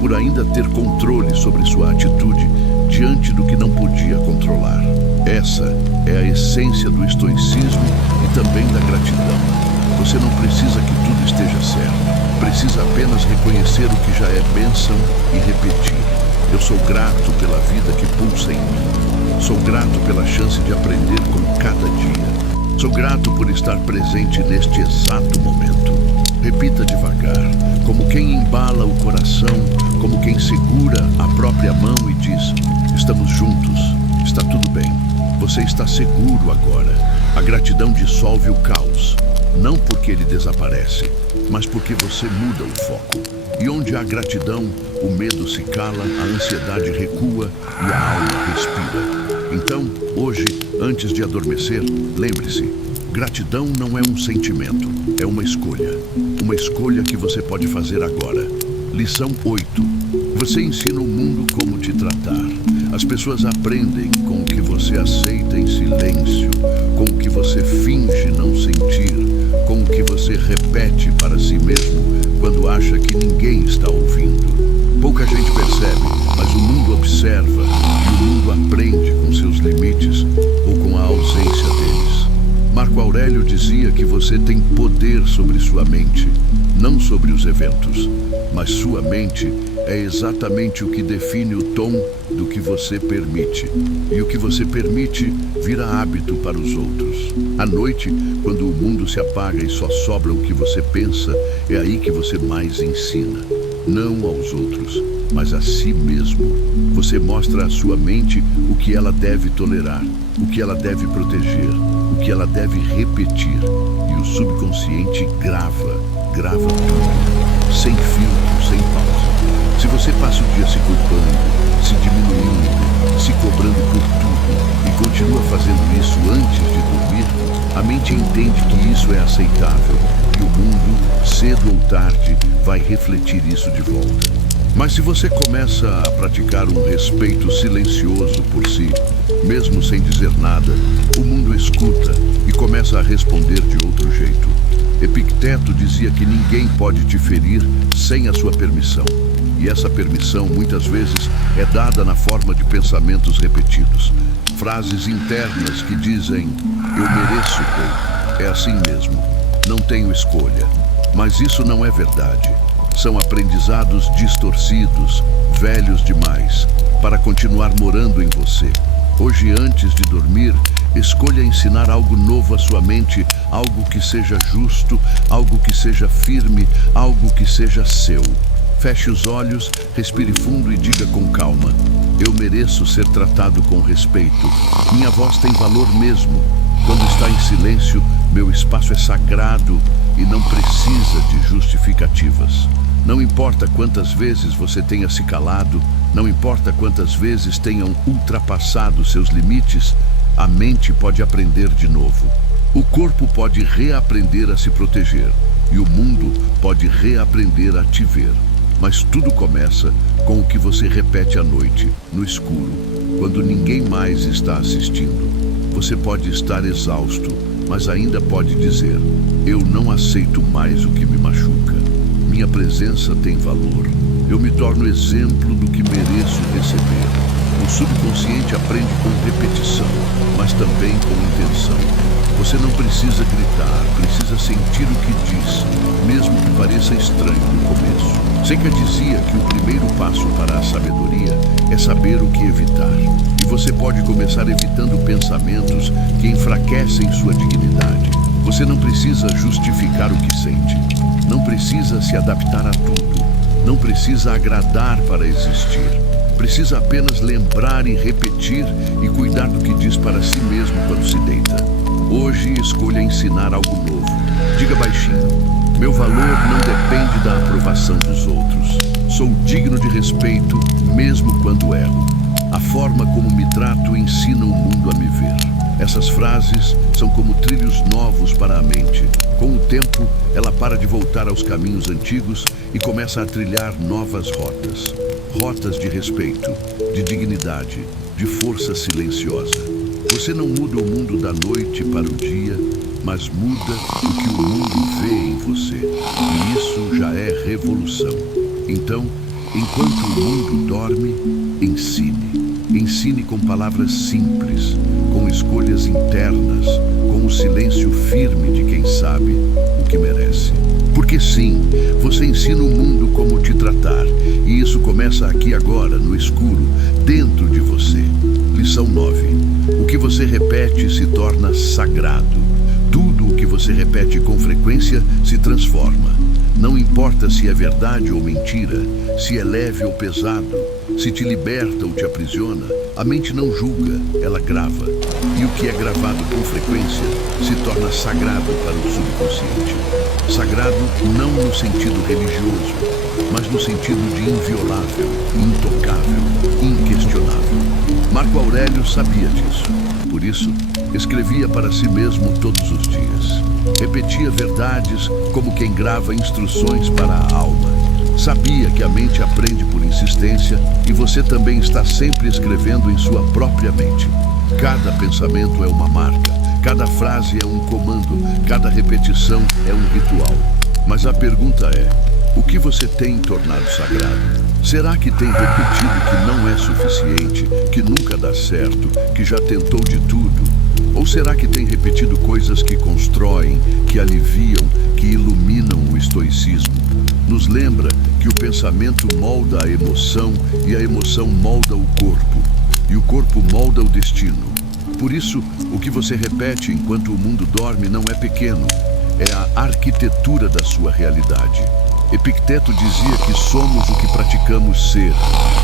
por ainda ter controle sobre sua atitude diante do que não podia controlar. Essa é a essência do estoicismo e também da gratidão. Você não precisa que tudo esteja certo, precisa apenas reconhecer o que já é bênção e repetir: eu sou grato pela vida que pulsa em mim. Sou grato pela chance de aprender com cada dia. Sou grato por estar presente neste exato momento. Repita devagar, como quem embala o coração, como quem segura a própria mão e diz: estamos juntos, está tudo bem. Você está seguro agora. A gratidão dissolve o caos, não porque ele desaparece, mas porque você muda o foco. E onde há gratidão, o medo se cala, a ansiedade recua e a alma respira. Então, hoje, antes de adormecer, lembre-se: gratidão não é um sentimento, é uma escolha. Uma escolha que você pode fazer agora. Lição 8. Você ensina o mundo como te tratar. As pessoas aprendem com o que você aceita em silêncio, com o que você finge não sentir, com o que você repete para si mesmo quando acha que ninguém está ouvindo. Pouca gente percebe, mas o mundo observa e o mundo aprende com seus limites ou com a ausência deles. Marco Aurélio dizia que você tem poder sobre sua mente, não sobre os eventos, mas sua mente é exatamente o que define o tom do que você permite. E o que você permite vira hábito para os outros. À noite, quando o mundo se apaga e só sobra o que você pensa, é aí que você mais ensina. Não aos outros, mas a si mesmo. Você mostra à sua mente o que ela deve tolerar, o que ela deve proteger, o que ela deve repetir. E o subconsciente grava tudo, sem filtro, sem pausa. Se você passa o dia se culpando, se diminuindo, se cobrando por tudo e continua fazendo isso antes de dormir, a mente entende que isso é aceitável e o mundo, cedo ou tarde, vai refletir isso de volta. Mas se você começa a praticar um respeito silencioso por si, mesmo sem dizer nada, o mundo escuta e começa a responder de outro jeito. Epicteto dizia que ninguém pode te ferir sem a sua permissão. E essa permissão, muitas vezes, é dada na forma de pensamentos repetidos. Frases internas que dizem: eu mereço pouco, é assim mesmo, não tenho escolha. Mas isso não é verdade. São aprendizados distorcidos, velhos demais, para continuar morando em você. Hoje, antes de dormir, escolha ensinar algo novo à sua mente, algo que seja justo, algo que seja firme, algo que seja seu. Feche os olhos, respire fundo e diga com calma: eu mereço ser tratado com respeito. Minha voz tem valor mesmo. Quando está em silêncio, meu espaço é sagrado e não precisa de justificativas. Não importa quantas vezes você tenha se calado, não importa quantas vezes tenham ultrapassado seus limites, a mente pode aprender de novo. O corpo pode reaprender a se proteger e o mundo pode reaprender a te ver. Mas tudo começa com o que você repete à noite, no escuro, quando ninguém mais está assistindo. Você pode estar exausto, mas ainda pode dizer: eu não aceito mais o que me machuca. Minha presença tem valor. Eu me torno exemplo do que mereço receber. O subconsciente aprende com repetição, mas também com intenção. Você não precisa gritar, precisa sentir o que diz, mesmo que pareça estranho no começo. Seneca dizia que o primeiro passo para a sabedoria saber o que evitar. E você pode começar evitando pensamentos que enfraquecem sua dignidade. Você não precisa justificar o que sente. Não precisa se adaptar a tudo. Não precisa agradar para existir. Precisa apenas lembrar e repetir e cuidar do que diz para si mesmo quando se deita. Hoje escolha ensinar algo novo. Diga baixinho: meu valor não depende da aprovação dos outros. Sou digno de respeito mesmo quando erro. A forma como me trato ensina o mundo a me ver. Essas frases são como trilhos novos para a mente. Com o tempo, ela para de voltar aos caminhos antigos e começa a trilhar novas rotas. Rotas de respeito, de dignidade, de força silenciosa. Você não muda o mundo da noite para o dia, mas muda o que o mundo vê em você. E isso já é revolução. Então, enquanto o mundo dorme, ensine. Ensine com palavras simples, com escolhas internas, com o silêncio firme de quem sabe o que merece. Porque sim, você ensina o mundo como te tratar, e isso começa aqui agora, no escuro, dentro de você. Lição 9. O que você repete se torna sagrado. Tudo o que você repete com frequência se transforma. Não importa se é verdade ou mentira, se é leve ou pesado, se te liberta ou te aprisiona, a mente não julga, ela grava. E o que é gravado com frequência se torna sagrado para o subconsciente. Sagrado não no sentido religioso, mas no sentido de inviolável, intocável, inquestionável. Marco Aurélio sabia disso. Por isso, escrevia para si mesmo todos os dias. Repetia verdades como quem grava instruções para a alma. Sabia que a mente aprende por insistência e você também está sempre escrevendo em sua própria mente. Cada pensamento é uma marca, cada frase é um comando, cada repetição é um ritual. Mas a pergunta é: o que você tem tornado sagrado? Será que tem repetido que não é suficiente, que nunca dá certo, que já tentou de tudo? Ou será que tem repetido coisas que constroem, que aliviam, que iluminam o estoicismo? Nos lembra que o pensamento molda a emoção e a emoção molda o corpo, e o corpo molda o destino. Por isso, o que você repete enquanto o mundo dorme não é pequeno, é a arquitetura da sua realidade. Epicteto dizia que somos o que praticamos ser,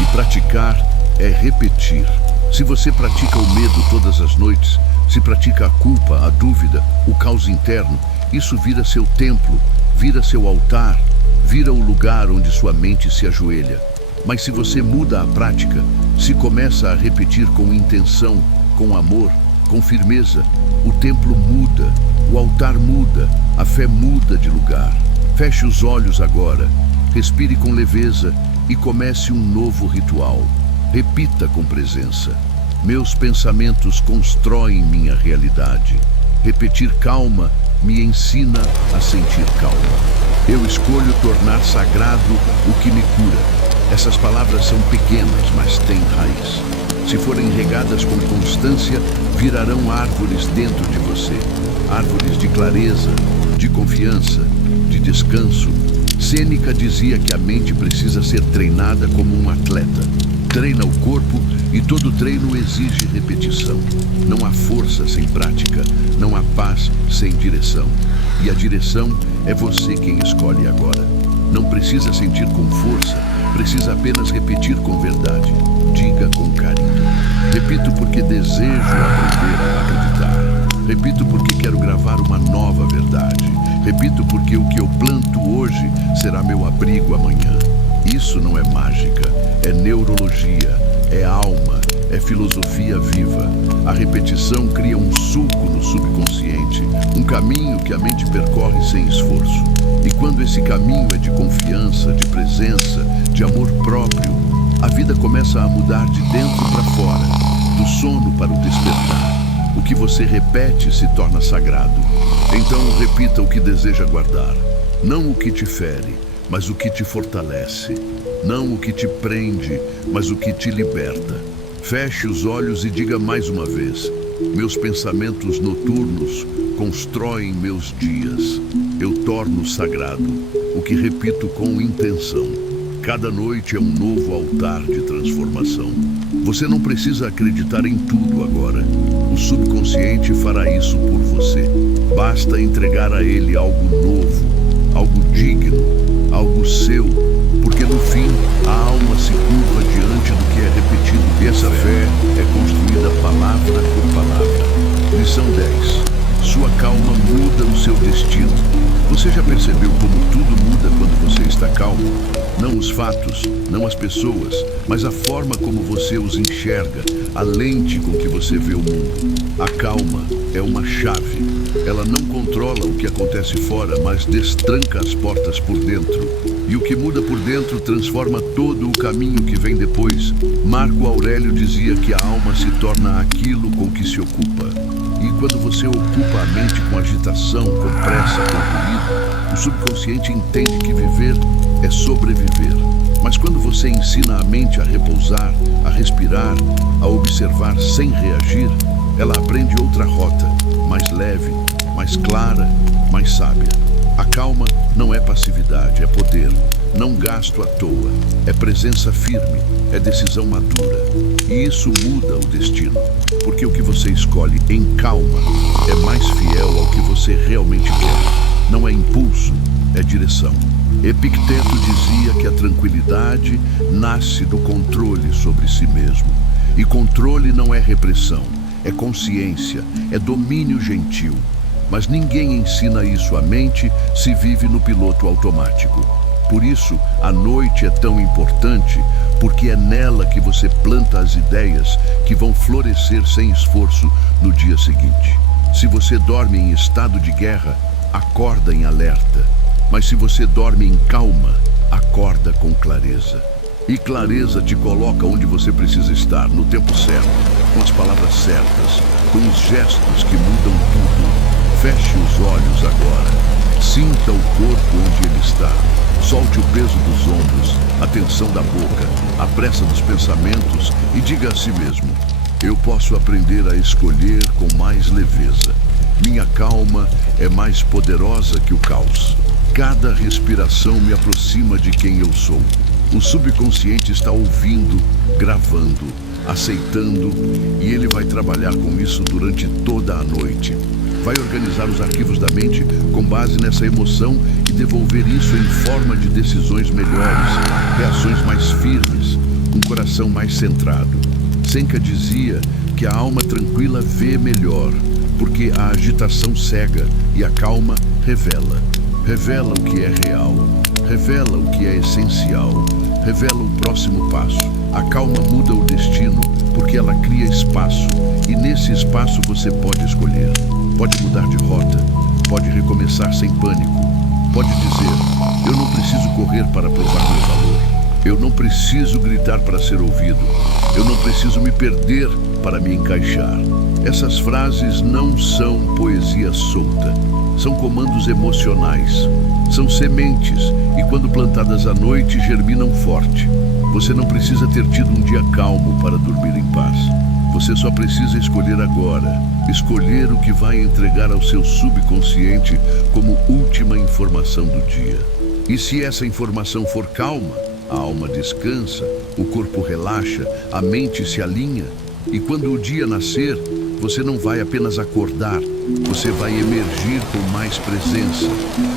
e praticar é repetir. Se você pratica o medo todas as noites, se pratica a culpa, a dúvida, o caos interno, isso vira seu templo, vira seu altar, vira o lugar onde sua mente se ajoelha. Mas se você muda a prática, se começa a repetir com intenção, com amor, com firmeza, o templo muda, o altar muda, a fé muda de lugar. Feche os olhos agora, respire com leveza e comece um novo ritual. Repita com presença: meus pensamentos constroem minha realidade. Repetir calma me ensina a sentir calma. Eu escolho tornar sagrado o que me cura. Essas palavras são pequenas, mas têm raiz. Se forem regadas com constância, virarão árvores dentro de você. Árvores de clareza, de confiança, de descanso. Sêneca dizia que a mente precisa ser treinada como um atleta. Treina o corpo e todo treino exige repetição. Não há força sem prática, não há paz sem direção. E a direção é você quem escolhe agora. Não precisa sentir com força, precisa apenas repetir com verdade. Diga com carinho: repito porque desejo aprender a acreditar. Repito porque quero gravar uma nova verdade. Repito porque o que eu planto hoje será meu abrigo amanhã. Isso não é mágica, é neurologia, é alma, é filosofia viva. A repetição cria um sulco no subconsciente, um caminho que a mente percorre sem esforço. E quando esse caminho é de confiança, de presença, de amor próprio, a vida começa a mudar de dentro para fora, do sono para o despertar. O que você repete se torna sagrado. Então repita o que deseja guardar, não o que te fere, mas o que te fortalece. Não o que te prende, mas o que te liberta. Feche os olhos e diga mais uma vez: meus pensamentos noturnos constroem meus dias. Eu torno sagrado o que repito com intenção. Cada noite é um novo altar de transformação. Você não precisa acreditar em tudo agora. O subconsciente fará isso por você. Basta entregar a ele algo novo, algo digno, algo seu, porque no fim a alma se curva diante do que é repetido. E essa fé é construída palavra por palavra. Lição 10. Sua calma muda o seu destino. Você já percebeu como tudo muda quando você está calmo? Não os fatos, não as pessoas, mas a forma como você os enxerga, a lente com que você vê o mundo. A calma é uma chave. Ela não controla o que acontece fora, mas destranca as portas por dentro. E o que muda por dentro transforma todo o caminho que vem depois. Marco Aurélio dizia que a alma se torna aquilo com que se ocupa. E quando você ocupa a mente com agitação, com pressa, com ruído, o subconsciente entende que viver é sobreviver. Mas quando você ensina a mente a repousar, a respirar, a observar sem reagir, ela aprende outra rota, mais leve, mais clara, mais sábia. A calma não é passividade, é poder. Não gasto à toa, é presença firme, é decisão madura. E isso muda o destino, porque o que você escolhe em calma é mais fiel ao que você realmente quer. Não é impulso, é direção. Epicteto dizia que a tranquilidade nasce do controle sobre si mesmo. E controle não é repressão, é consciência, é domínio gentil. Mas ninguém ensina isso à mente se vive no piloto automático. Por isso, a noite é tão importante, porque é nela que você planta as ideias que vão florescer sem esforço no dia seguinte. Se você dorme em estado de guerra, acorda em alerta. Mas se você dorme em calma, acorda com clareza. E clareza te coloca onde você precisa estar, no tempo certo, com as palavras certas, com os gestos que mudam tudo. Feche os olhos agora. Sinta o corpo onde ele está. Solte o peso dos ombros, a tensão da boca, a pressa dos pensamentos e diga a si mesmo: eu posso aprender a escolher com mais leveza. Minha calma é mais poderosa que o caos. Cada respiração me aproxima de quem eu sou. O subconsciente está ouvindo, gravando, aceitando, e ele vai trabalhar com isso durante toda a noite. Vai organizar os arquivos da mente com base nessa emoção e devolver isso em forma de decisões melhores, reações mais firmes, um coração mais centrado. Seneca dizia que a alma tranquila vê melhor, porque a agitação cega e a calma revela. Revela o que é real, revela o que é essencial, revela o próximo passo. A calma muda o destino, porque ela cria espaço, e nesse espaço você pode escolher. Pode mudar de rota, pode recomeçar sem pânico, pode dizer: eu não preciso correr para provar meu valor, eu não preciso gritar para ser ouvido, eu não preciso me perder para me encaixar. Essas frases não são poesia solta, são comandos emocionais, são sementes e quando plantadas à noite germinam forte. Você não precisa ter tido um dia calmo para dormir em paz. Você só precisa escolher agora, escolher o que vai entregar ao seu subconsciente como última informação do dia. E se essa informação for calma, a alma descansa, o corpo relaxa, a mente se alinha, e quando o dia nascer, você não vai apenas acordar, você vai emergir com mais presença,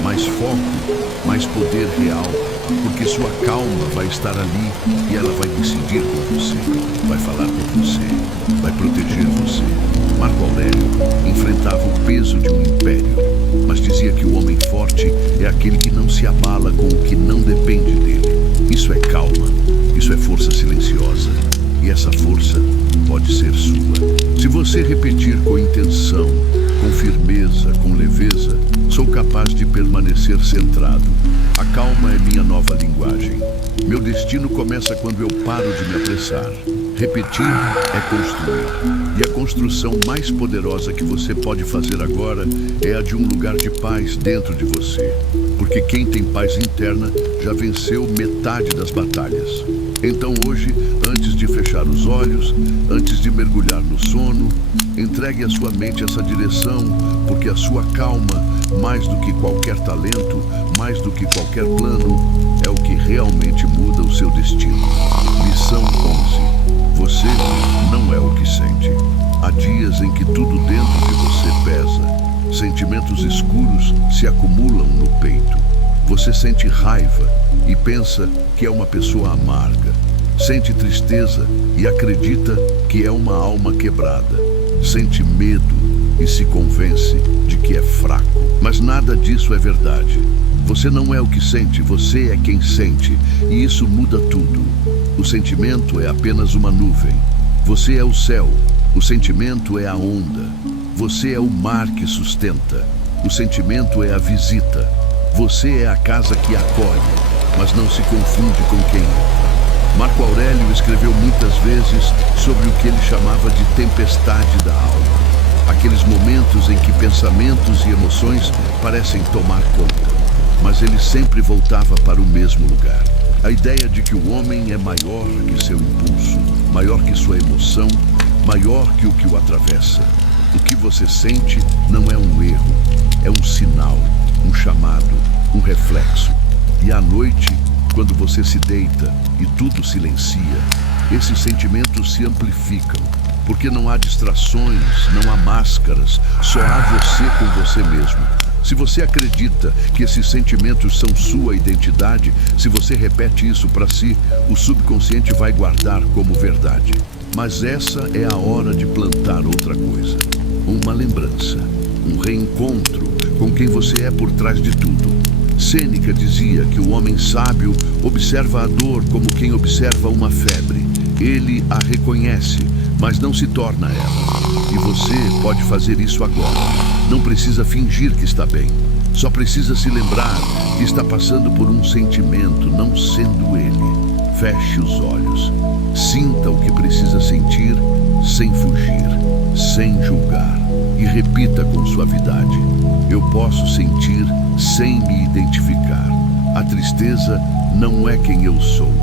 mais foco, mais poder real, porque sua calma vai estar ali e ela vai decidir com você, vai falar com você, vai proteger você. Marco Aurélio enfrentava o peso de um império, mas dizia que o homem forte é aquele que não se abala com o que não depende dele. Isso é calma, isso é força silenciosa, e essa força pode ser sua. Se você repetir com intenção, com firmeza, com leveza, sou capaz de permanecer centrado. A calma é minha nova linguagem. Meu destino começa quando eu paro de me apressar. Repetir é construir. E a construção mais poderosa que você pode fazer agora é a de um lugar de paz dentro de você. Porque quem tem paz interna já venceu metade das batalhas. Então hoje, antes de fechar os olhos, antes de mergulhar no sono, entregue à sua mente essa direção, porque a sua calma, mais do que qualquer talento, mais do que qualquer plano, é o que realmente muda o seu destino. Lição 11. Você pontos escuros se acumulam no peito. Você sente raiva e pensa que é uma pessoa amarga. Sente tristeza e acredita que é uma alma quebrada. Sente medo e se convence de que é fraco. Mas nada disso é verdade. Você não é o que sente, você é quem sente. E isso muda tudo. O sentimento é apenas uma nuvem. Você é o céu. O sentimento é a onda. Você é o mar que sustenta. O sentimento é a visita. Você é a casa que acolhe, mas não se confunde com quem entra. Marco Aurélio escreveu muitas vezes sobre o que ele chamava de tempestade da alma. Aqueles momentos em que pensamentos e emoções parecem tomar conta, mas ele sempre voltava para o mesmo lugar. A ideia de que o homem é maior que seu impulso, maior que sua emoção, maior que o atravessa. O que você sente não é um erro, é um sinal, um chamado, um reflexo. E à noite, quando você se deita e tudo silencia, esses sentimentos se amplificam, porque não há distrações, não há máscaras, só há você com você mesmo. Se você acredita que esses sentimentos são sua identidade, se você repete isso para si, o subconsciente vai guardar como verdade. Mas essa é a hora de plantar outra coisa. Uma lembrança, um reencontro com quem você é por trás de tudo. Sêneca dizia que o homem sábio observa a dor como quem observa uma febre. Ele a reconhece, mas não se torna ela. E você pode fazer isso agora. Não precisa fingir que está bem. Só precisa se lembrar que está passando por um sentimento, não sendo ele. Feche os olhos. Sinta o que precisa sentir, sem fugir, sem julgar. E repita com suavidade: eu posso sentir sem me identificar. A tristeza não é quem eu sou.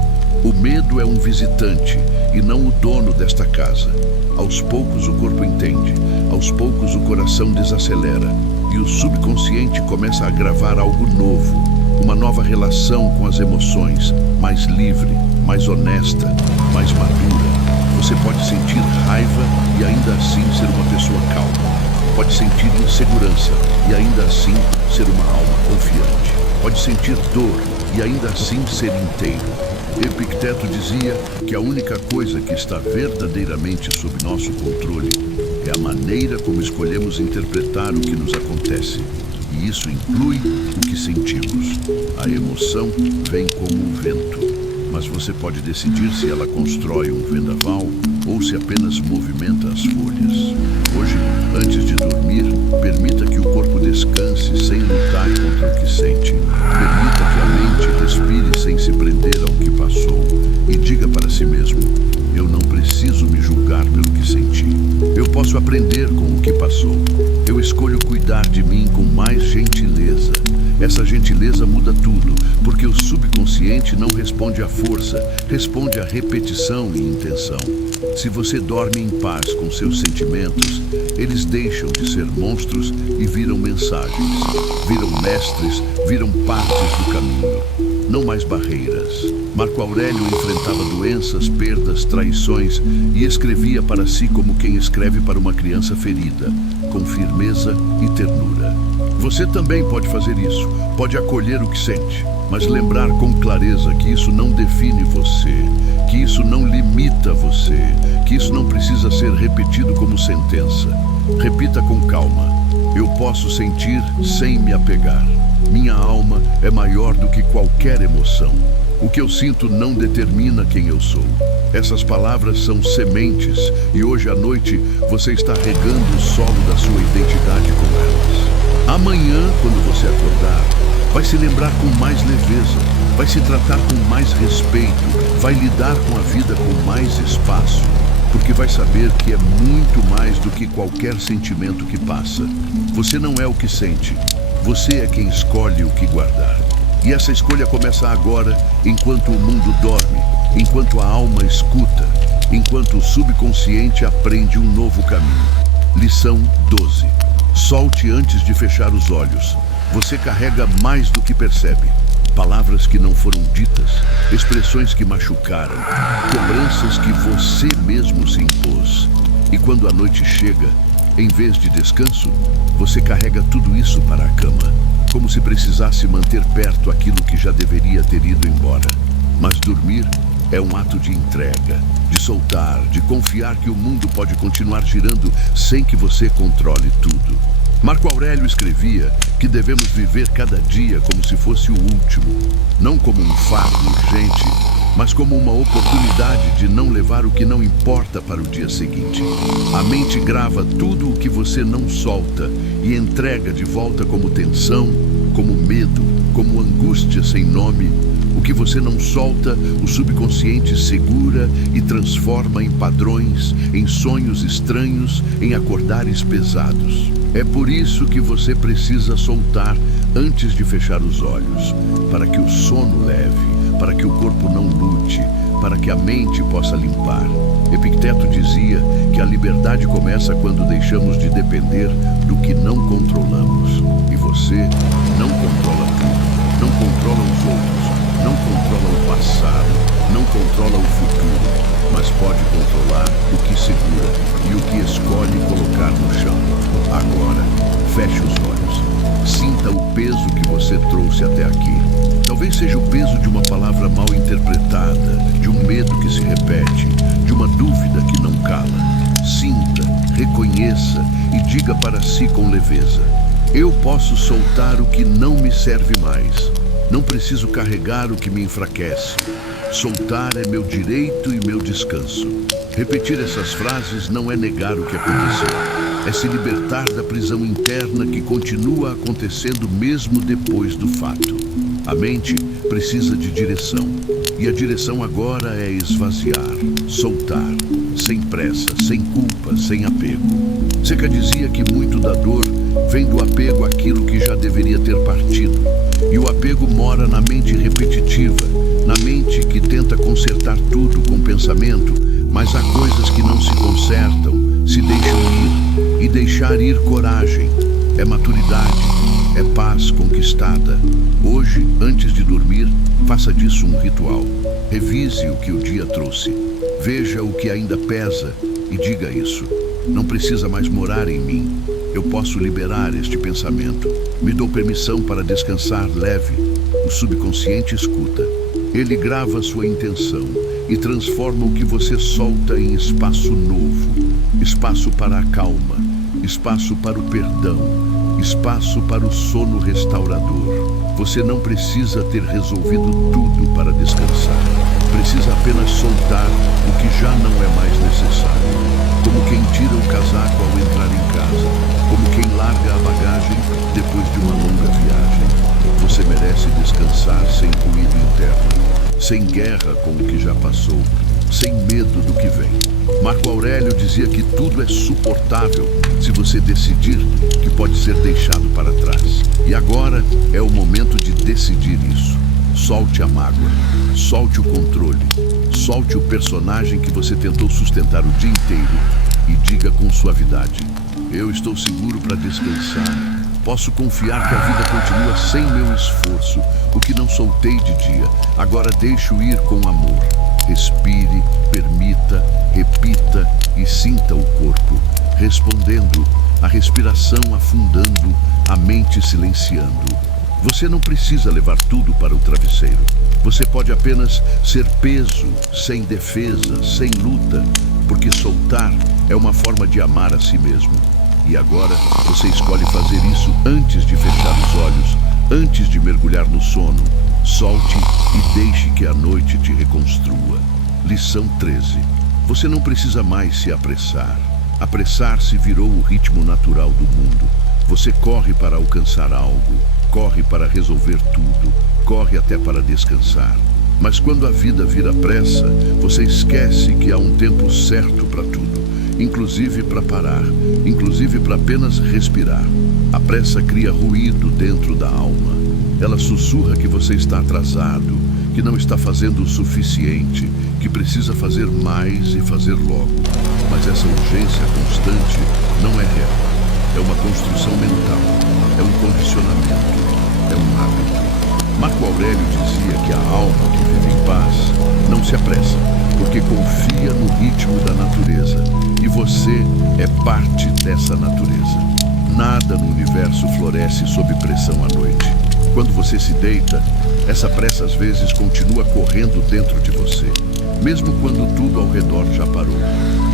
O medo é um visitante e não o dono desta casa. Aos poucos o corpo entende, aos poucos o coração desacelera e o subconsciente começa a gravar algo novo, uma nova relação com as emoções, mais livre, mais honesta, mais madura. Você pode sentir raiva e ainda assim ser uma pessoa calma. Pode sentir insegurança e ainda assim ser uma alma confiante. Pode sentir dor e ainda assim ser inteiro. Epicteto dizia que a única coisa que está verdadeiramente sob nosso controle é a maneira como escolhemos interpretar o que nos acontece. E isso inclui o que sentimos. A emoção vem como um vento, mas você pode decidir se ela constrói um vendaval ou se apenas movimenta as folhas. Hoje, antes de dormir, permita que o corpo descanse sem lutar contra o que sente. Permita que a mente respire sem se prender ao que passou. E diga para si mesmo: eu não preciso me julgar pelo que senti. Eu posso aprender com o que passou. Eu escolho cuidar de mim com mais gentileza. Essa gentileza muda tudo, porque o subconsciente não responde à força, responde à repetição e intenção. Se você dorme em paz com seus sentimentos, eles deixam de ser monstros e viram mensagens. Viram mestres, viram partes do caminho. Não mais barreiras. Marco Aurélio enfrentava doenças, perdas, traições e escrevia para si como quem escreve para uma criança ferida, com firmeza e ternura. Você também pode fazer isso, pode acolher o que sente, mas lembrar com clareza que isso não define você, que isso não limita você, que isso não precisa ser repetido como sentença. Repita com calma: eu posso sentir sem me apegar. Minha alma é maior do que qualquer emoção. O que eu sinto não determina quem eu sou. Essas palavras são sementes e hoje à noite você está regando o solo da sua identidade com elas. Amanhã, quando você acordar, vai se lembrar com mais leveza, vai se tratar com mais respeito, vai lidar com a vida com mais espaço, porque vai saber que é muito mais do que qualquer sentimento que passa. Você não é o que sente, você é quem escolhe o que guardar. E essa escolha começa agora, enquanto o mundo dorme, enquanto a alma escuta, enquanto o subconsciente aprende um novo caminho. Lição 12. Solte antes de fechar os olhos. Você carrega mais do que percebe. Palavras que não foram ditas, expressões que machucaram, cobranças que você mesmo se impôs. E quando a noite chega, Em vez de descanso, você carrega tudo isso para a cama, como se precisasse manter perto aquilo que já deveria ter ido embora. Mas dormir é um ato de entrega, de soltar, de confiar que o mundo pode continuar girando sem que você controle tudo. Marco Aurélio escrevia que devemos viver cada dia como se fosse o último, não como um fardo urgente, mas como uma oportunidade de não levar o que não importa para o dia seguinte. A mente grava tudo o que você não solta e entrega de volta como tensão, como medo, como angústia sem nome. O que você não solta, o subconsciente segura e transforma em padrões, em sonhos estranhos, em acordares pesados. É por isso que você precisa soltar antes de fechar os olhos, para que o sono leve, para que o corpo não lute, para que a mente possa limpar. Epicteto dizia que a liberdade começa quando deixamos de depender do que não controlamos. E você não controla tudo, não controla os outros, não controla o passado, não controla o futuro, mas pode controlar o que segura e o que escolhe colocar no chão. Agora, feche os olhos. Sinta o peso que você trouxe até aqui. Talvez seja o peso de uma palavra mal interpretada, de um medo que se repete, de uma dúvida que não cala. Sinta, reconheça e diga para si com leveza: eu posso soltar o que não me serve mais. Não preciso carregar o que me enfraquece. Soltar é meu direito e meu descanso. Repetir essas frases não é negar o que aconteceu. É se libertar da prisão interna que continua acontecendo mesmo depois do fato. A mente precisa de direção. E a direção agora é esvaziar, soltar, sem pressa, sem culpa, sem apego. Seca dizia que muito da dor vem do apego àquilo que já deveria ter partido. E o apego mora na mente repetitiva, na mente que tenta consertar tudo com pensamento, mas há coisas que não se consertam, se deixam ir. E deixar ir coragem, é maturidade, é paz conquistada. Hoje, antes de dormir, faça disso um ritual. Revise o que o dia trouxe. Veja o que ainda pesa e diga isso: não precisa mais morar em mim. Eu posso liberar este pensamento. Me dou permissão para descansar leve. O subconsciente escuta. Ele grava sua intenção e transforma o que você solta em espaço novo. Espaço para a calma, espaço para o perdão, espaço para o sono restaurador. Você não precisa ter resolvido tudo para descansar. Precisa apenas soltar o que já não é mais necessário. Como quem tira o casaco ao entrar em casa, como quem larga a bagagem depois de uma longa viagem. Você merece descansar sem ruído interno, sem guerra com o que já passou, sem medo do que vem. Marco Aurélio dizia que tudo é suportável se você decidir que pode ser deixado para trás. E agora é o momento de decidir isso. Solte a mágoa, solte o controle, solte o personagem que você tentou sustentar o dia inteiro e diga com suavidade: eu estou seguro para descansar. Posso confiar que a vida continua sem meu esforço. O que não soltei de dia, agora deixo ir com amor. Respire, permita, repita e sinta o corpo respondendo, a respiração afundando, a mente silenciando. Você não precisa levar tudo para o travesseiro. Você pode apenas ser peso, sem defesa, sem luta, porque soltar é uma forma de amar a si mesmo. E agora você escolhe fazer isso antes de fechar os olhos, antes de mergulhar no sono. Solte e deixe que a noite te reconstrua. Lição 13. Você não precisa mais se apressar. Apressar-se virou o ritmo natural do mundo. Você corre para alcançar algo, corre para resolver tudo, corre até para descansar. Mas quando a vida vira pressa, você esquece que há um tempo certo para tudo, inclusive para parar, inclusive para apenas respirar. A pressa cria ruído dentro da alma. Ela sussurra que você está atrasado, que não está fazendo o suficiente, que precisa fazer mais e fazer logo. Mas essa urgência constante não é real. É uma construção mental, é um condicionamento, é um hábito. Marco Aurélio dizia que a alma que vive em paz não se apressa, porque confia no ritmo da natureza. E você é parte dessa natureza. Nada no universo floresce sob pressão à noite. Quando você se deita, essa pressa às vezes continua correndo dentro de você, mesmo quando tudo ao redor já parou.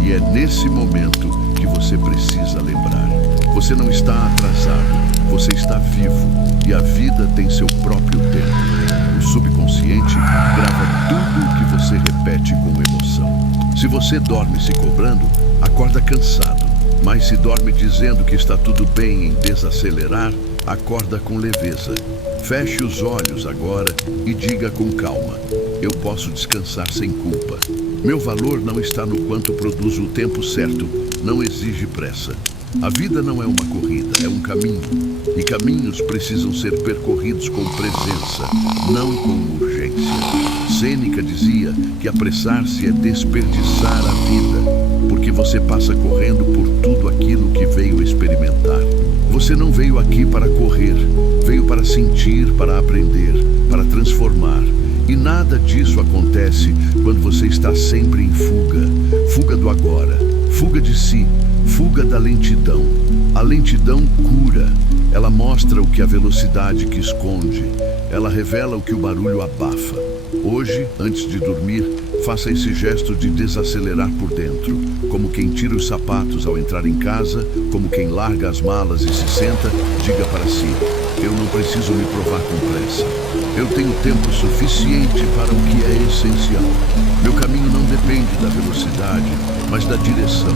E é nesse momento que você precisa lembrar. Você não está atrasado, você está vivo e a vida tem seu próprio tempo. O subconsciente grava tudo o que você repete com emoção. Se você dorme se cobrando, acorda cansado. Mas se dorme dizendo que está tudo bem em desacelerar, acorda com leveza. Feche os olhos agora e diga com calma: eu posso descansar sem culpa. Meu valor não está no quanto produzo o tempo certo, não exige pressa. A vida não é uma corrida, é um caminho. E caminhos precisam ser percorridos com presença, não com urgência. Sêneca dizia que apressar-se é desperdiçar a vida, porque você passa correndo por tudo aquilo que veio experimentar. Você não veio aqui para correr, veio para sentir, para aprender, para transformar. E nada disso acontece quando você está sempre em fuga. Fuga do agora, fuga de si, fuga da lentidão. A lentidão cura. Ela mostra o que a velocidade que esconde. Ela revela o que o barulho abafa. Hoje, antes de dormir, faça esse gesto de desacelerar por dentro, como quem tira os sapatos ao entrar em casa, como quem larga as malas e se senta. Diga para si: eu não preciso me provar com pressa. Eu tenho tempo suficiente para o que é essencial. Meu caminho não depende da velocidade, mas da direção.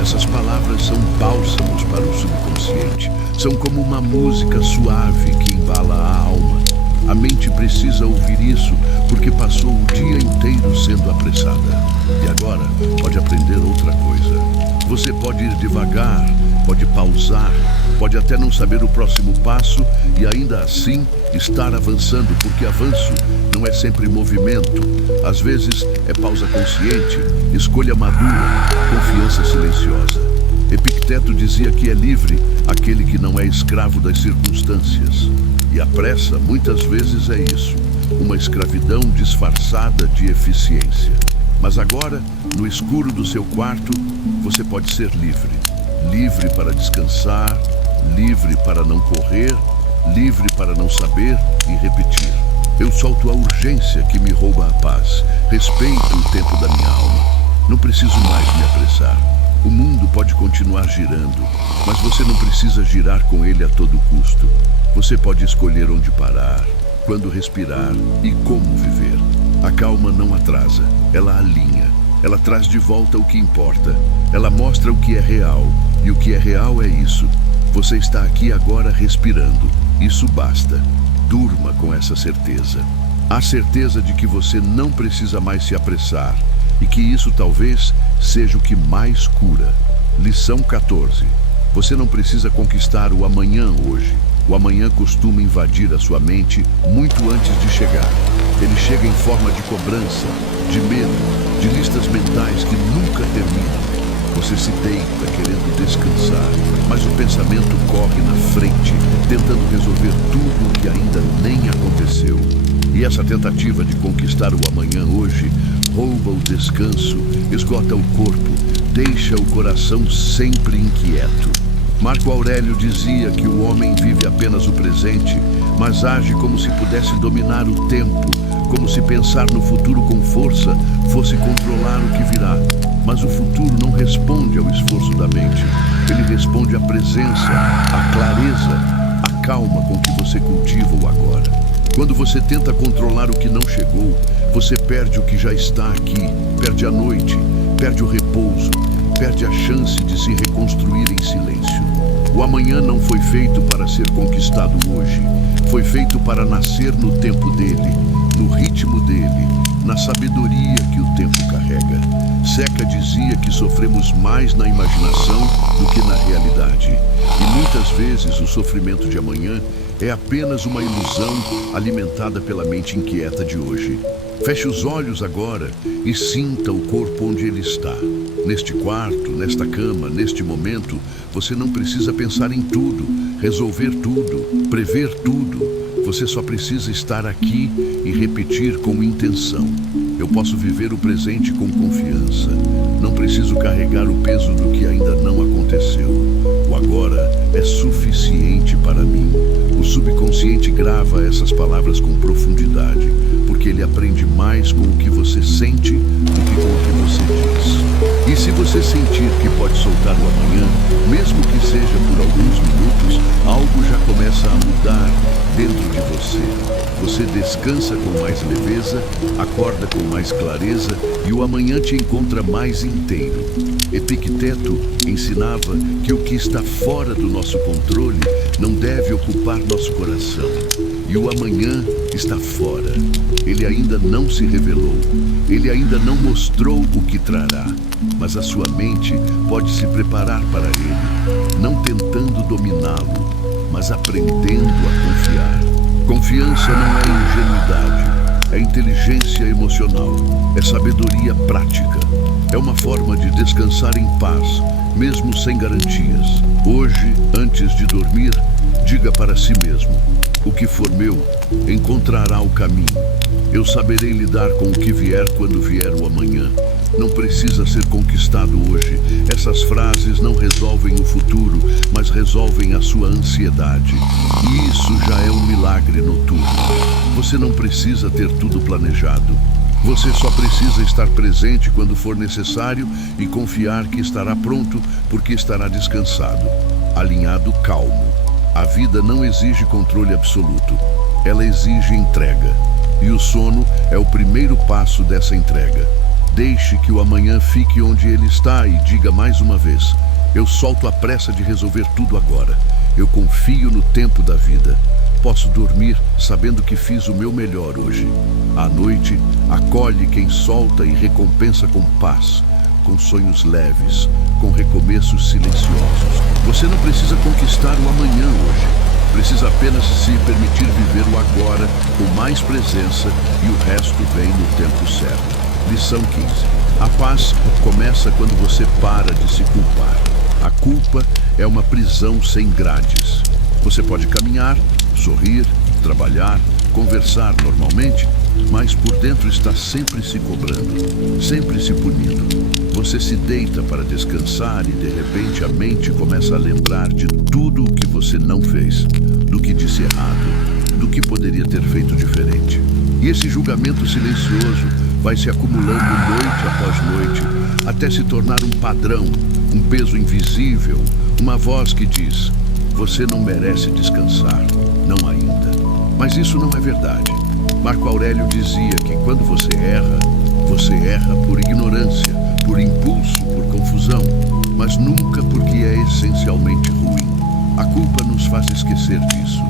Essas palavras são bálsamos para o subconsciente. São como uma música suave que embala a alma. A mente precisa ouvir isso porque passou o dia inteiro sendo apressada. E agora pode aprender outra coisa. Você pode ir devagar, pode pausar, pode até não saber o próximo passo e ainda assim estar avançando, porque avanço não é sempre movimento. Às vezes é pausa consciente, escolha madura, confiança silenciosa. Epicteto dizia que é livre aquele que não é escravo das circunstâncias. E a pressa muitas vezes é isso, uma escravidão disfarçada de eficiência. Mas agora, no escuro do seu quarto, você pode ser livre. Livre para descansar, livre para não correr, livre para não saber e repetir. Eu solto a urgência que me rouba a paz. Respeito o tempo da minha alma. Não preciso mais me apressar. O mundo pode continuar girando, mas você não precisa girar com ele a todo custo. Você pode escolher onde parar, quando respirar e como viver. A calma não atrasa, ela alinha. Ela traz de volta o que importa. Ela mostra o que é real. E o que é real é isso. Você está aqui agora respirando. Isso basta. Durma com essa certeza. A certeza de que você não precisa mais se apressar. E que isso talvez seja o que mais cura. Lição 14. Você não precisa conquistar o amanhã hoje. O amanhã costuma invadir a sua mente muito antes de chegar. Ele chega em forma de cobrança, de medo, de listas mentais que nunca terminam. Você se deita querendo descansar, mas o pensamento corre na frente, tentando resolver tudo o que ainda nem aconteceu. E essa tentativa de conquistar o amanhã hoje rouba o descanso, esgota o corpo, deixa o coração sempre inquieto. Marco Aurélio dizia que o homem vive apenas o presente, mas age como se pudesse dominar o tempo, como se pensar no futuro com força fosse controlar o que virá. Mas o futuro não responde ao esforço da mente. Ele responde à presença, à clareza, à calma com que você cultiva o agora. Quando você tenta controlar o que não chegou, você perde o que já está aqui, perde a noite, perde o repouso, perde a chance de se reconstruir em silêncio. O amanhã não foi feito para ser conquistado hoje. Foi feito para nascer no tempo dele, no ritmo dele, na sabedoria que o tempo carrega. Seca dizia que sofremos mais na imaginação do que na realidade. E muitas vezes o sofrimento de amanhã é apenas uma ilusão alimentada pela mente inquieta de hoje. Feche os olhos agora e sinta o corpo onde ele está. Neste quarto, nesta cama, neste momento, você não precisa pensar em tudo, resolver tudo, prever tudo. Você só precisa estar aqui e repetir com intenção. Eu posso viver o presente com confiança. Não preciso carregar o peso do que ainda não aconteceu. O agora é suficiente para mim. O subconsciente grava essas palavras com profundidade, porque ele aprende mais com o que você sente do que com o que você diz. E se você sentir que pode soltar o amanhã, mesmo que seja por alguns minutos, algo já começa a mudar dentro de você. Você descansa com mais leveza, acorda com mais clareza e o amanhã te encontra mais inteiro. Epicteto ensinava que o que está fora do nosso controle não deve ocupar nosso coração. E o amanhã está fora. Ele ainda não se revelou. Ele ainda não mostrou o que trará. Mas a sua mente pode se preparar para ele, não tentando dominá-lo, mas aprendendo a confiar. Confiança não é ingenuidade, é inteligência emocional, é sabedoria prática. É uma forma de descansar em paz, mesmo sem garantias. Hoje, antes de dormir, diga para si mesmo: o que for meu, encontrará o caminho. Eu saberei lidar com o que vier quando vier o amanhã. Não precisa ser conquistado hoje. Essas frases não resolvem o futuro, mas resolvem a sua ansiedade. E isso já é um milagre noturno. Você não precisa ter tudo planejado. Você só precisa estar presente quando for necessário e confiar que estará pronto porque estará descansado, alinhado, calmo. A vida não exige controle absoluto. Ela exige entrega. E o sono é o primeiro passo dessa entrega. Deixe que o amanhã fique onde ele está e diga mais uma vez: eu solto a pressa de resolver tudo agora. Eu confio no tempo da vida. Posso dormir sabendo que fiz o meu melhor hoje. À noite, acolhe quem solta e recompensa com paz, com sonhos leves, com recomeços silenciosos. Você não precisa conquistar o amanhã hoje. Precisa apenas se permitir viver o agora com mais presença e o resto vem no tempo certo. Lição 15. A paz começa quando você para de se culpar. A culpa é uma prisão sem grades. Você pode caminhar, sorrir, trabalhar, conversar normalmente, mas por dentro está sempre se cobrando, sempre se punindo. Você se deita para descansar e de repente a mente começa a lembrar de tudo o que você não fez, do que disse errado, do que poderia ter feito diferente. E esse julgamento silencioso vai se acumulando noite após noite, até se tornar um padrão, um peso invisível, uma voz que diz: você não merece descansar, não ainda. Mas isso não é verdade. Marco Aurélio dizia que quando você erra por ignorância, por impulso, por confusão, mas nunca porque é essencialmente ruim. A culpa nos faz esquecer disso.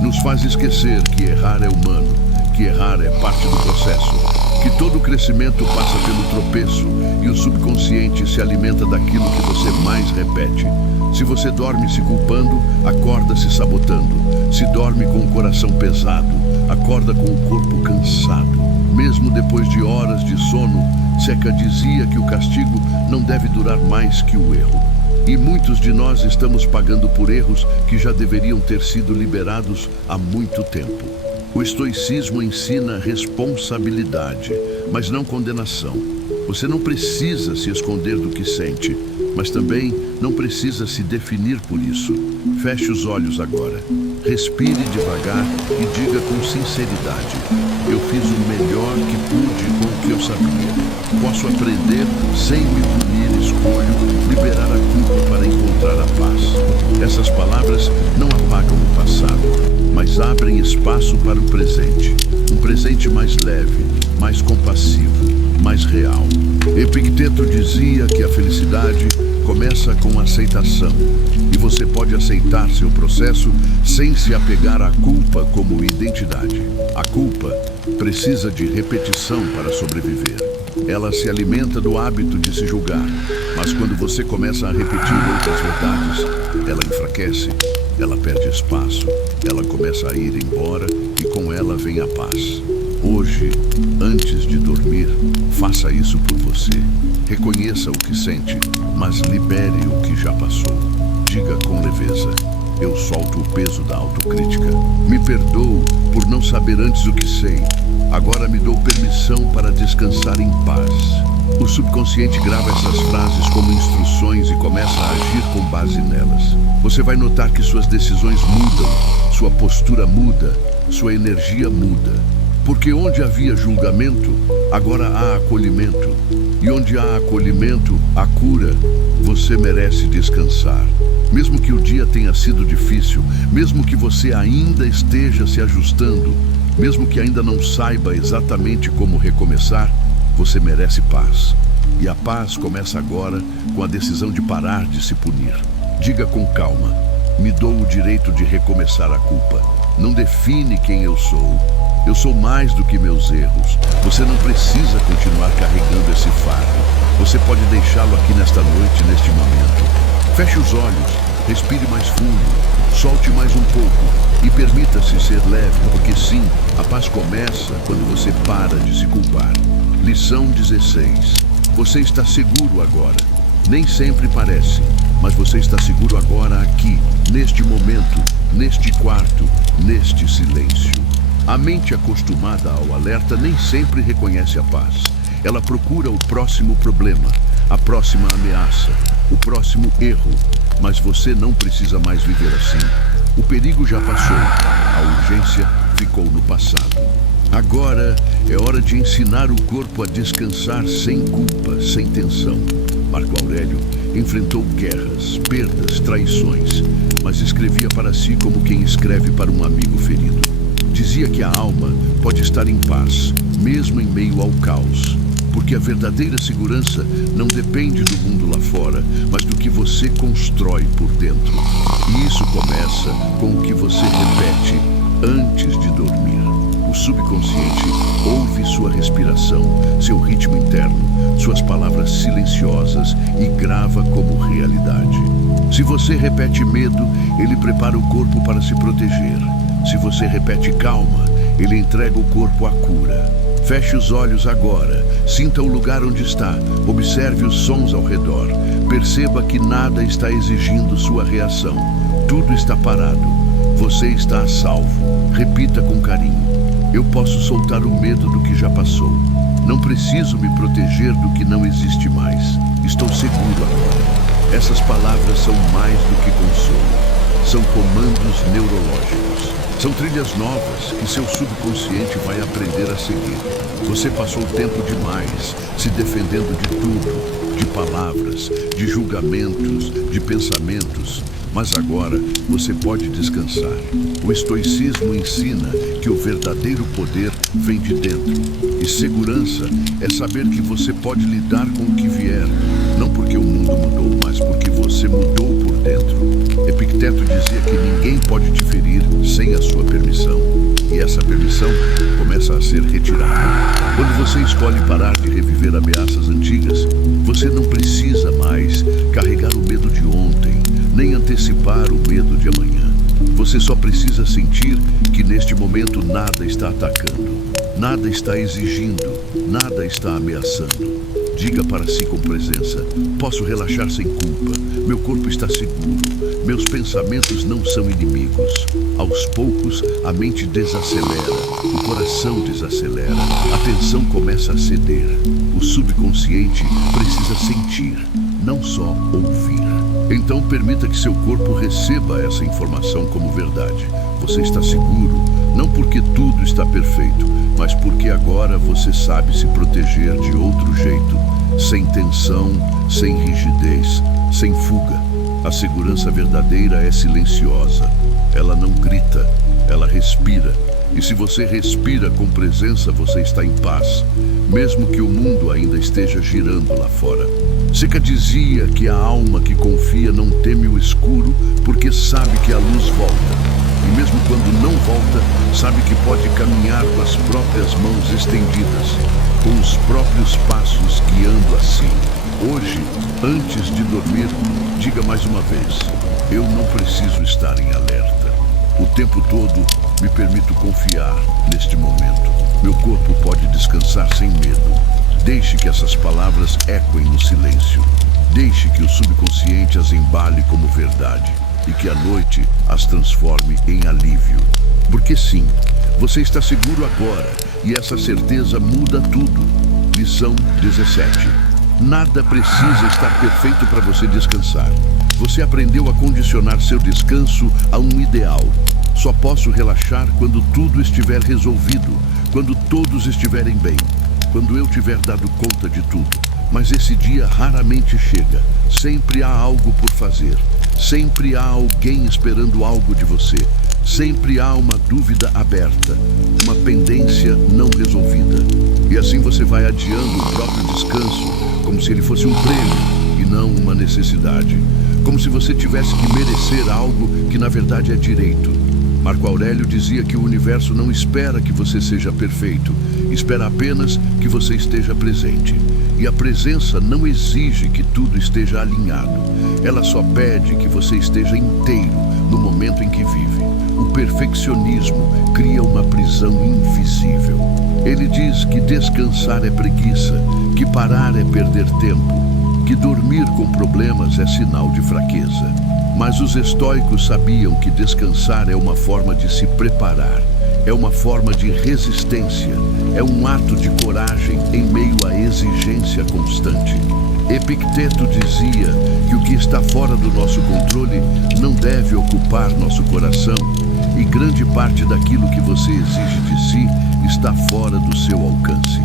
Nos faz esquecer que errar é humano, que errar é parte do processo, que todo crescimento passa pelo tropeço e o subconsciente se alimenta daquilo que você mais repete. Se você dorme se culpando, acorda se sabotando. Se dorme com o coração pesado, acorda com o corpo cansado. Mesmo depois de horas de sono, Seca dizia que o castigo não deve durar mais que o erro. E muitos de nós estamos pagando por erros que já deveriam ter sido liberados há muito tempo. O estoicismo ensina responsabilidade, mas não condenação. Você não precisa se esconder do que sente, mas também não precisa se definir por isso. Feche os olhos agora. Respire devagar e diga com sinceridade: eu fiz o melhor que pude com o que eu sabia. Posso aprender sem me punir, escolho liberar a culpa para encontrar a paz. Essas palavras não apagam o passado, mas abrem espaço para o presente. Um presente mais leve, mais compassivo, mais real. Epicteto dizia que a felicidade começa com aceitação, e você pode aceitar seu processo sem se apegar à culpa como identidade. A culpa precisa de repetição para sobreviver. Ela se alimenta do hábito de se julgar, mas quando você começa a repetir outras verdades, ela enfraquece, ela perde espaço, ela começa a ir embora e com ela vem a paz. Hoje, antes de dormir, faça isso por você. Reconheça o que sente, mas libere o que já passou. Diga com leveza: eu solto o peso da autocrítica. Me perdoo por não saber antes o que sei. Agora me dou permissão para descansar em paz. O subconsciente grava essas frases como instruções e começa a agir com base nelas. Você vai notar que suas decisões mudam, sua postura muda, sua energia muda. Porque onde havia julgamento, agora há acolhimento. E onde há acolhimento, há cura. Você merece descansar. Mesmo que o dia tenha sido difícil, mesmo que você ainda esteja se ajustando, mesmo que ainda não saiba exatamente como recomeçar, você merece paz. E a paz começa agora com a decisão de parar de se punir. Diga com calma: me dou o direito de recomeçar a culpa. Não define quem eu sou. Eu sou mais do que meus erros. Você não precisa continuar carregando esse fardo. Você pode deixá-lo aqui nesta noite, neste momento. Feche os olhos, respire mais fundo, solte mais um pouco e permita-se ser leve, porque sim, a paz começa quando você para de se culpar. Lição 16. Você está seguro agora. Nem sempre parece, mas você está seguro agora aqui, neste momento, neste quarto, neste silêncio. A mente acostumada ao alerta nem sempre reconhece a paz. Ela procura o próximo problema, a próxima ameaça, o próximo erro. Mas você não precisa mais viver assim. O perigo já passou, a urgência ficou no passado. Agora é hora de ensinar o corpo a descansar sem culpa, sem tensão. Marco Aurélio enfrentou guerras, perdas, traições, mas escrevia para si como quem escreve para um amigo ferido. Dizia que a alma pode estar em paz, mesmo em meio ao caos, porque a verdadeira segurança não depende do mundo lá fora, mas do que você constrói por dentro. E isso começa com o que você repete antes de dormir. O subconsciente ouve sua respiração, seu ritmo interno, suas palavras silenciosas e grava como realidade. Se você repete medo, ele prepara o corpo para se proteger. Se você repete calma, ele entrega o corpo à cura. Feche os olhos agora, sinta o lugar onde está, observe os sons ao redor. Perceba que nada está exigindo sua reação, tudo está parado. Você está a salvo. Repita com carinho: eu posso soltar o medo do que já passou. Não preciso me proteger do que não existe mais. Estou seguro agora. Essas palavras são mais do que consolo. São comandos neurológicos. São trilhas novas que seu subconsciente vai aprender a seguir. Você passou tempo demais se defendendo de tudo, de palavras, de julgamentos, de pensamentos. Mas agora você pode descansar. O estoicismo ensina que o verdadeiro poder vem de dentro. E segurança é saber que você pode lidar com o que vier. Não porque o mundo mudou, mas porque você mudou por dentro. Epicteto dizia que ninguém pode te ferir sem a sua permissão. E essa permissão começa a ser retirada. Quando você escolhe parar de reviver ameaças antigas, você não precisa mais carregar o medo de ontem, nem antecipar o medo de amanhã. Você só precisa sentir que neste momento nada está atacando, nada está exigindo, nada está ameaçando. Diga para si com presença: posso relaxar sem culpa, meu corpo está seguro, meus pensamentos não são inimigos. Aos poucos, a mente desacelera, o coração desacelera, a tensão começa a ceder. O subconsciente precisa sentir, não só ouvir. Então permita que seu corpo receba essa informação como verdade. Você está seguro, não porque tudo está perfeito, mas porque agora você sabe se proteger de outro jeito, sem tensão, sem rigidez, sem fuga. A segurança verdadeira é silenciosa. Ela não grita, ela respira. E se você respira com presença, você está em paz, mesmo que o mundo ainda esteja girando lá fora. Seca dizia que a alma que confia não teme o escuro, porque sabe que a luz volta. E mesmo quando não volta, sabe que pode caminhar com as próprias mãos estendidas, com os próprios passos guiando a si. Hoje, antes de dormir, diga mais uma vez: eu não preciso estar em alerta. O tempo todo me permito confiar neste momento. Meu corpo pode descansar sem medo. Deixe que essas palavras ecoem no silêncio. Deixe que o subconsciente as embale como verdade e que a noite as transforme em alívio. Porque sim, Você está seguro agora e essa certeza muda tudo. Lição 17. Nada precisa estar perfeito para você descansar. Você aprendeu a condicionar seu descanso a um ideal. Só posso relaxar quando tudo estiver resolvido, quando todos estiverem bem, quando eu tiver dado conta de tudo. Mas esse dia raramente chega. Sempre há algo por fazer. Sempre há alguém esperando algo de você. Sempre há uma dúvida aberta, uma pendência não resolvida. E assim você vai adiando o próprio descanso, como se ele fosse um prêmio e não uma necessidade. Como se você tivesse que merecer algo que na verdade é direito. Marco Aurélio dizia que o universo não espera que você seja perfeito, espera apenas que você esteja presente. E a presença não exige que tudo esteja alinhado. Ela só pede que você esteja inteiro no momento em que vive. O perfeccionismo cria uma prisão invisível. Ele diz que descansar é preguiça, que parar é perder tempo, que dormir com problemas é sinal de fraqueza. Mas os estoicos sabiam que descansar é uma forma de se preparar, é uma forma de resistência, é um ato de coragem em meio à exigência constante. Epicteto dizia que o que está fora do nosso controle não deve ocupar nosso coração, e grande parte daquilo que você exige de si está fora do seu alcance.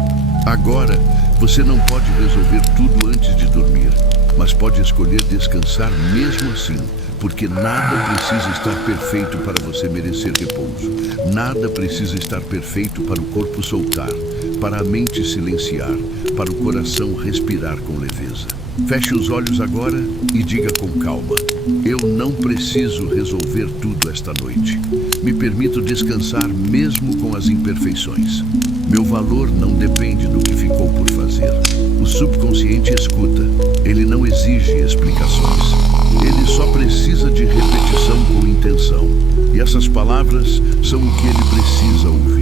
Agora, você não pode resolver tudo antes de dormir, mas pode escolher descansar mesmo assim, porque nada precisa estar perfeito para você merecer repouso. Nada precisa estar perfeito para o corpo soltar, para a mente silenciar, para o coração respirar com leveza. Feche os olhos agora e diga com calma: eu não preciso resolver tudo esta noite. Me permito descansar mesmo com as imperfeições. Meu valor não depende do que ficou por fazer. O subconsciente escuta, ele não exige explicações. Ele só precisa de repetição com intenção. E essas palavras são o que ele precisa ouvir.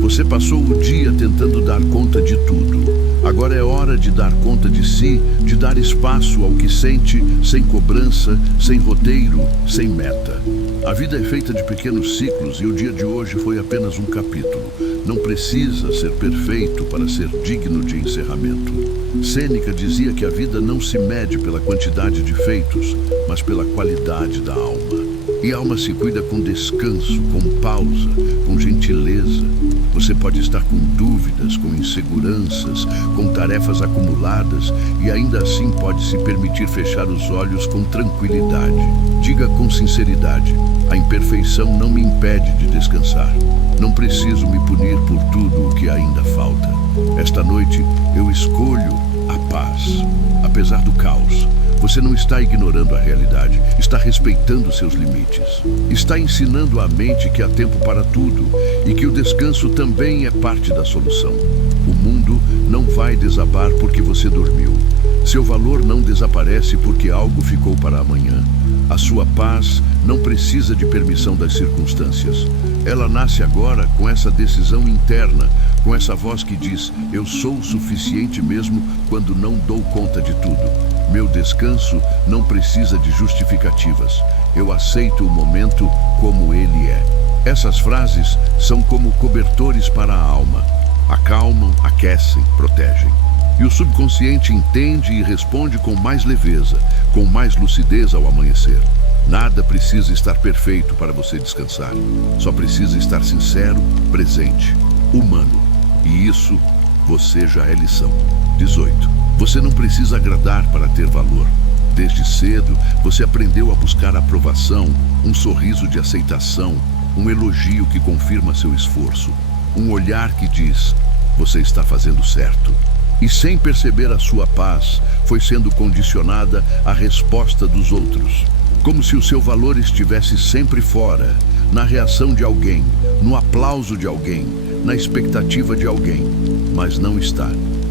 Você passou o dia tentando dar conta de tudo. Agora é hora de dar conta de si, de dar espaço ao que sente, sem cobrança, sem roteiro, sem meta. A vida é feita de pequenos ciclos e o dia de hoje foi apenas um capítulo. Não precisa ser perfeito para ser digno de encerramento. Sêneca dizia que a vida não se mede pela quantidade de feitos, mas pela qualidade da alma. E a alma se cuida com descanso, com pausa, com gentileza. Você pode estar com dúvidas, com inseguranças, com tarefas acumuladas e ainda assim pode se permitir fechar os olhos com tranquilidade. Diga com sinceridade: a imperfeição não me impede de descansar. Não preciso me punir por tudo o que ainda falta. Esta noite eu escolho a paz, apesar do caos. Você não está ignorando a realidade, está respeitando seus limites. Está ensinando à mente que há tempo para tudo e que o descanso também é parte da solução. O mundo não vai desabar porque você dormiu. Seu valor não desaparece porque algo ficou para amanhã. A sua paz não precisa de permissão das circunstâncias. Ela nasce agora com essa decisão interna, com essa voz que diz: eu sou o suficiente mesmo quando não dou conta de tudo. Meu descanso não precisa de justificativas. Eu aceito o momento como ele é. Essas frases são como cobertores para a alma. Acalmam, aquecem, protegem. E o subconsciente entende e responde com mais leveza, com mais lucidez ao amanhecer. Nada precisa estar perfeito para você descansar. Só precisa estar sincero, presente, humano. E isso, você já é lição. 18. Você não precisa agradar para ter valor. Desde cedo, você aprendeu a buscar aprovação, um sorriso de aceitação, um elogio que confirma seu esforço, um olhar que diz: você está fazendo certo. E sem perceber, a sua paz foi sendo condicionada à resposta dos outros, como se o seu valor estivesse sempre fora, na reação de alguém, no aplauso de alguém, na expectativa de alguém, mas não está.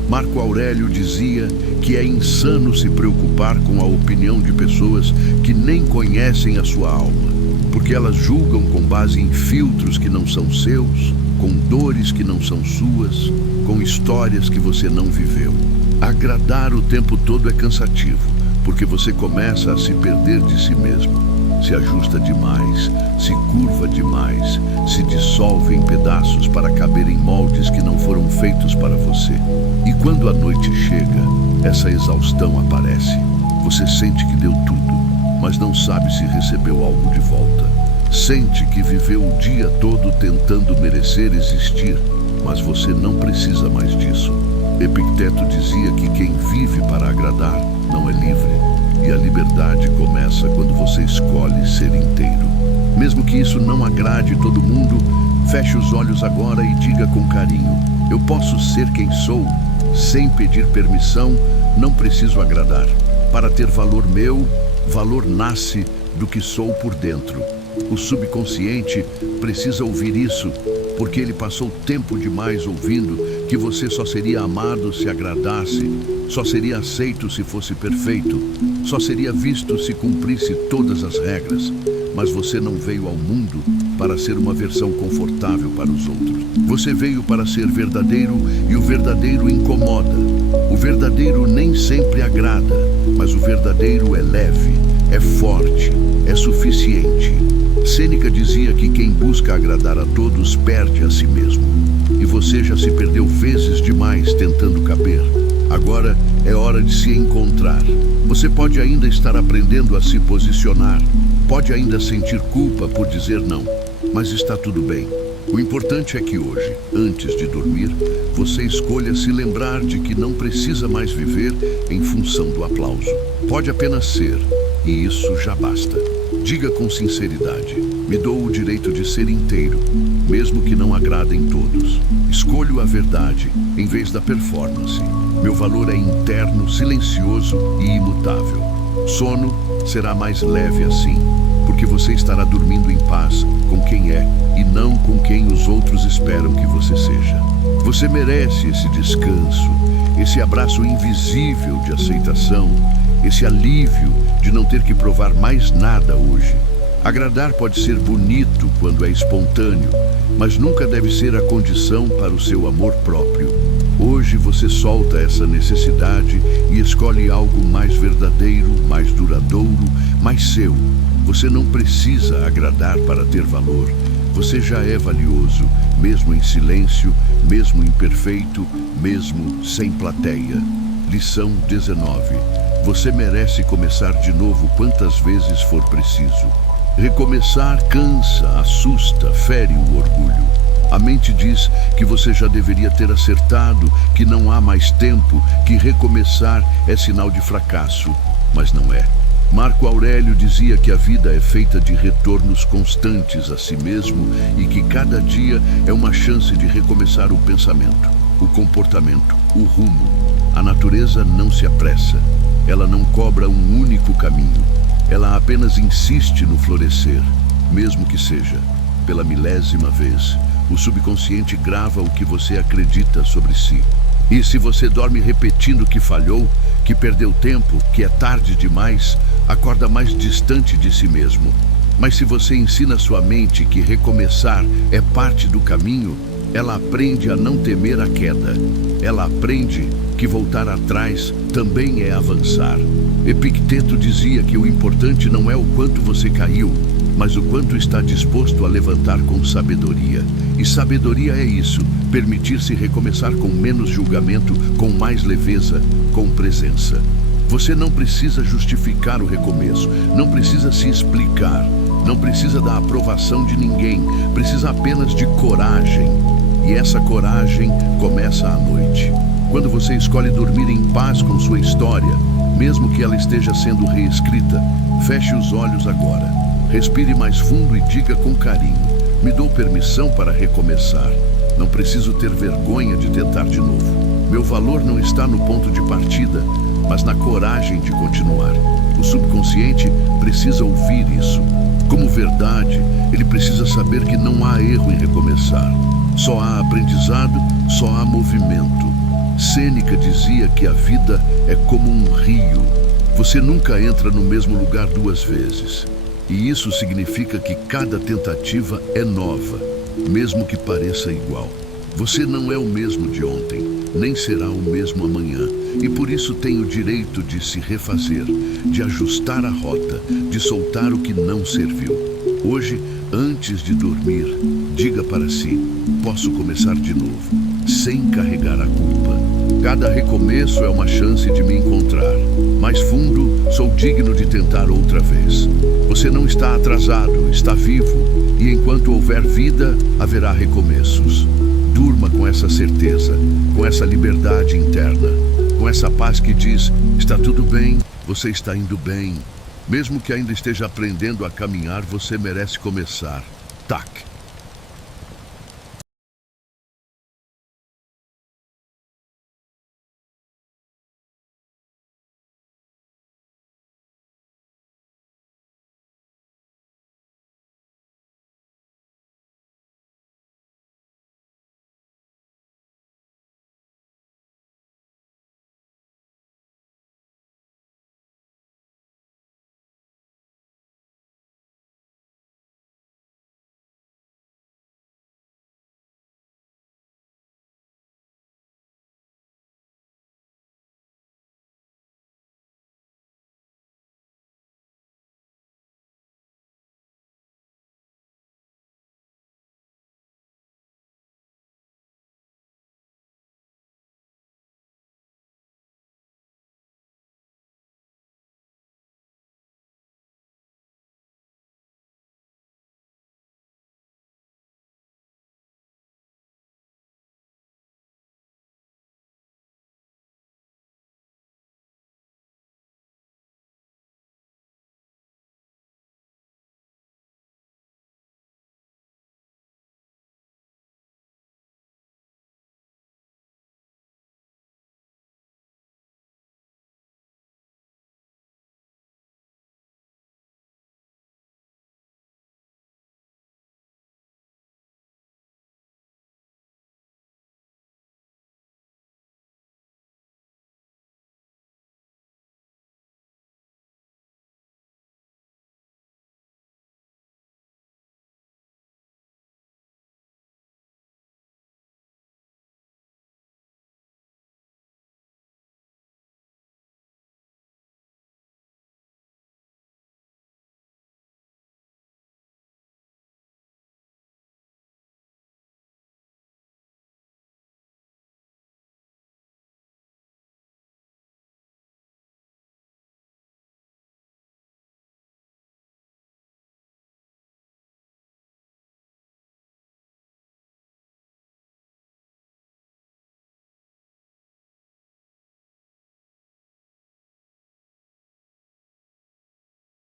Marco Aurélio dizia que é insano se preocupar com a opinião de pessoas que nem conhecem a sua alma, porque elas julgam com base em filtros que não são seus, com dores que não são suas, com histórias que você não viveu. Agradar o tempo todo é cansativo, porque você começa a se perder de si mesmo. se ajusta demais, se curva demais, se dissolve em pedaços para caber em moldes que não foram feitos para você. E quando a noite chega, essa exaustão aparece. Você sente que deu tudo, mas não sabe se recebeu algo de volta. Sente que viveu o dia todo tentando merecer existir, mas você não precisa mais disso. Epicteto dizia que quem vive para agradar não é livre, e a liberdade começa quando você escolhe ser inteiro. Mesmo que isso não agrade todo mundo, feche os olhos agora e diga com carinho: eu posso ser quem sou, sem pedir permissão, não preciso agradar. Para ter valor meu, valor nasce do que sou por dentro. O subconsciente precisa ouvir isso, porque ele passou tempo demais ouvindo que você só seria amado se agradasse, só seria aceito se fosse perfeito, só seria visto se cumprisse todas as regras. Mas você não veio ao mundo para ser uma versão confortável para os outros. Você veio para ser verdadeiro, e o verdadeiro incomoda. O verdadeiro nem sempre agrada, mas o verdadeiro é leve, é forte, é suficiente. Sêneca dizia que quem busca agradar a todos perde a si mesmo. E você já se perdeu vezes demais tentando caber. Agora é hora de se encontrar. Você pode ainda estar aprendendo a se posicionar, pode ainda sentir culpa por dizer não, mas está tudo bem. O importante é que hoje, antes de dormir, você escolha se lembrar de que não precisa mais viver em função do aplauso. Pode apenas ser, e isso já basta. Diga com sinceridade: me dou o direito de ser inteiro, mesmo que não agradem todos. Escolho a verdade em vez da performance. Meu valor é interno, silencioso e imutável. Sono será mais leve assim, porque você estará dormindo em paz com quem é e não com quem os outros esperam que você seja. Você merece esse descanso, esse abraço invisível de aceitação, esse alívio de não ter que provar mais nada hoje. Agradar pode ser bonito quando é espontâneo, mas nunca deve ser a condição para o seu amor próprio. Hoje você solta essa necessidade e escolhe algo mais verdadeiro, mais duradouro, mais seu. Você não precisa agradar para ter valor. Você já é valioso, mesmo em silêncio, mesmo imperfeito, mesmo sem plateia. Lição 19. Você merece começar de novo quantas vezes for preciso. Recomeçar cansa, assusta, fere o orgulho. A mente diz que você já deveria ter acertado, que não há mais tempo, que recomeçar é sinal de fracasso, mas não é. Marco Aurélio dizia que a vida é feita de retornos constantes a si mesmo e que cada dia é uma chance de recomeçar o pensamento, o comportamento, o rumo. A natureza não se apressa, ela não cobra um único caminho, ela apenas insiste no florescer, mesmo que seja pela milésima vez. O subconsciente grava o que você acredita sobre si. E se você dorme repetindo que falhou, que perdeu tempo, que é tarde demais, acorda mais distante de si mesmo. Mas se você ensina sua mente que recomeçar é parte do caminho, ela aprende a não temer a queda. Ela aprende que voltar atrás também é avançar. Epicteto dizia que o importante não é o quanto você caiu, mas o quanto está disposto a levantar com sabedoria. E sabedoria é isso: permitir-se recomeçar com menos julgamento, com mais leveza, com presença. Você não precisa justificar o recomeço, não precisa se explicar, não precisa da aprovação de ninguém, precisa apenas de coragem. E essa coragem começa à noite. Quando você escolhe dormir em paz com sua história, mesmo que ela esteja sendo reescrita, feche os olhos agora. Respire mais fundo e diga com carinho: me dou permissão para recomeçar. Não preciso ter vergonha de tentar de novo. Meu valor não está no ponto de partida, mas na coragem de continuar. O subconsciente precisa ouvir isso. Como verdade, ele precisa saber que não há erro em recomeçar. Só há aprendizado, só há movimento. Sêneca dizia que a vida é como um rio. Você nunca entra no mesmo lugar duas vezes. E isso significa que cada tentativa é nova, mesmo que pareça igual. Você não é o mesmo de ontem, nem será o mesmo amanhã, e por isso tem o direito de se refazer, de ajustar a rota, de soltar o que não serviu. Hoje, antes de dormir, diga para si: posso começar de novo, sem carregar a culpa. Cada recomeço é uma chance de me encontrar. Mais fundo, sou digno de tentar outra vez. Você não está atrasado, está vivo, e enquanto houver vida, haverá recomeços. Durma com essa certeza, com essa liberdade interna, com essa paz que diz: está tudo bem, você está indo bem. Mesmo que ainda esteja aprendendo a caminhar, você merece começar. Tac!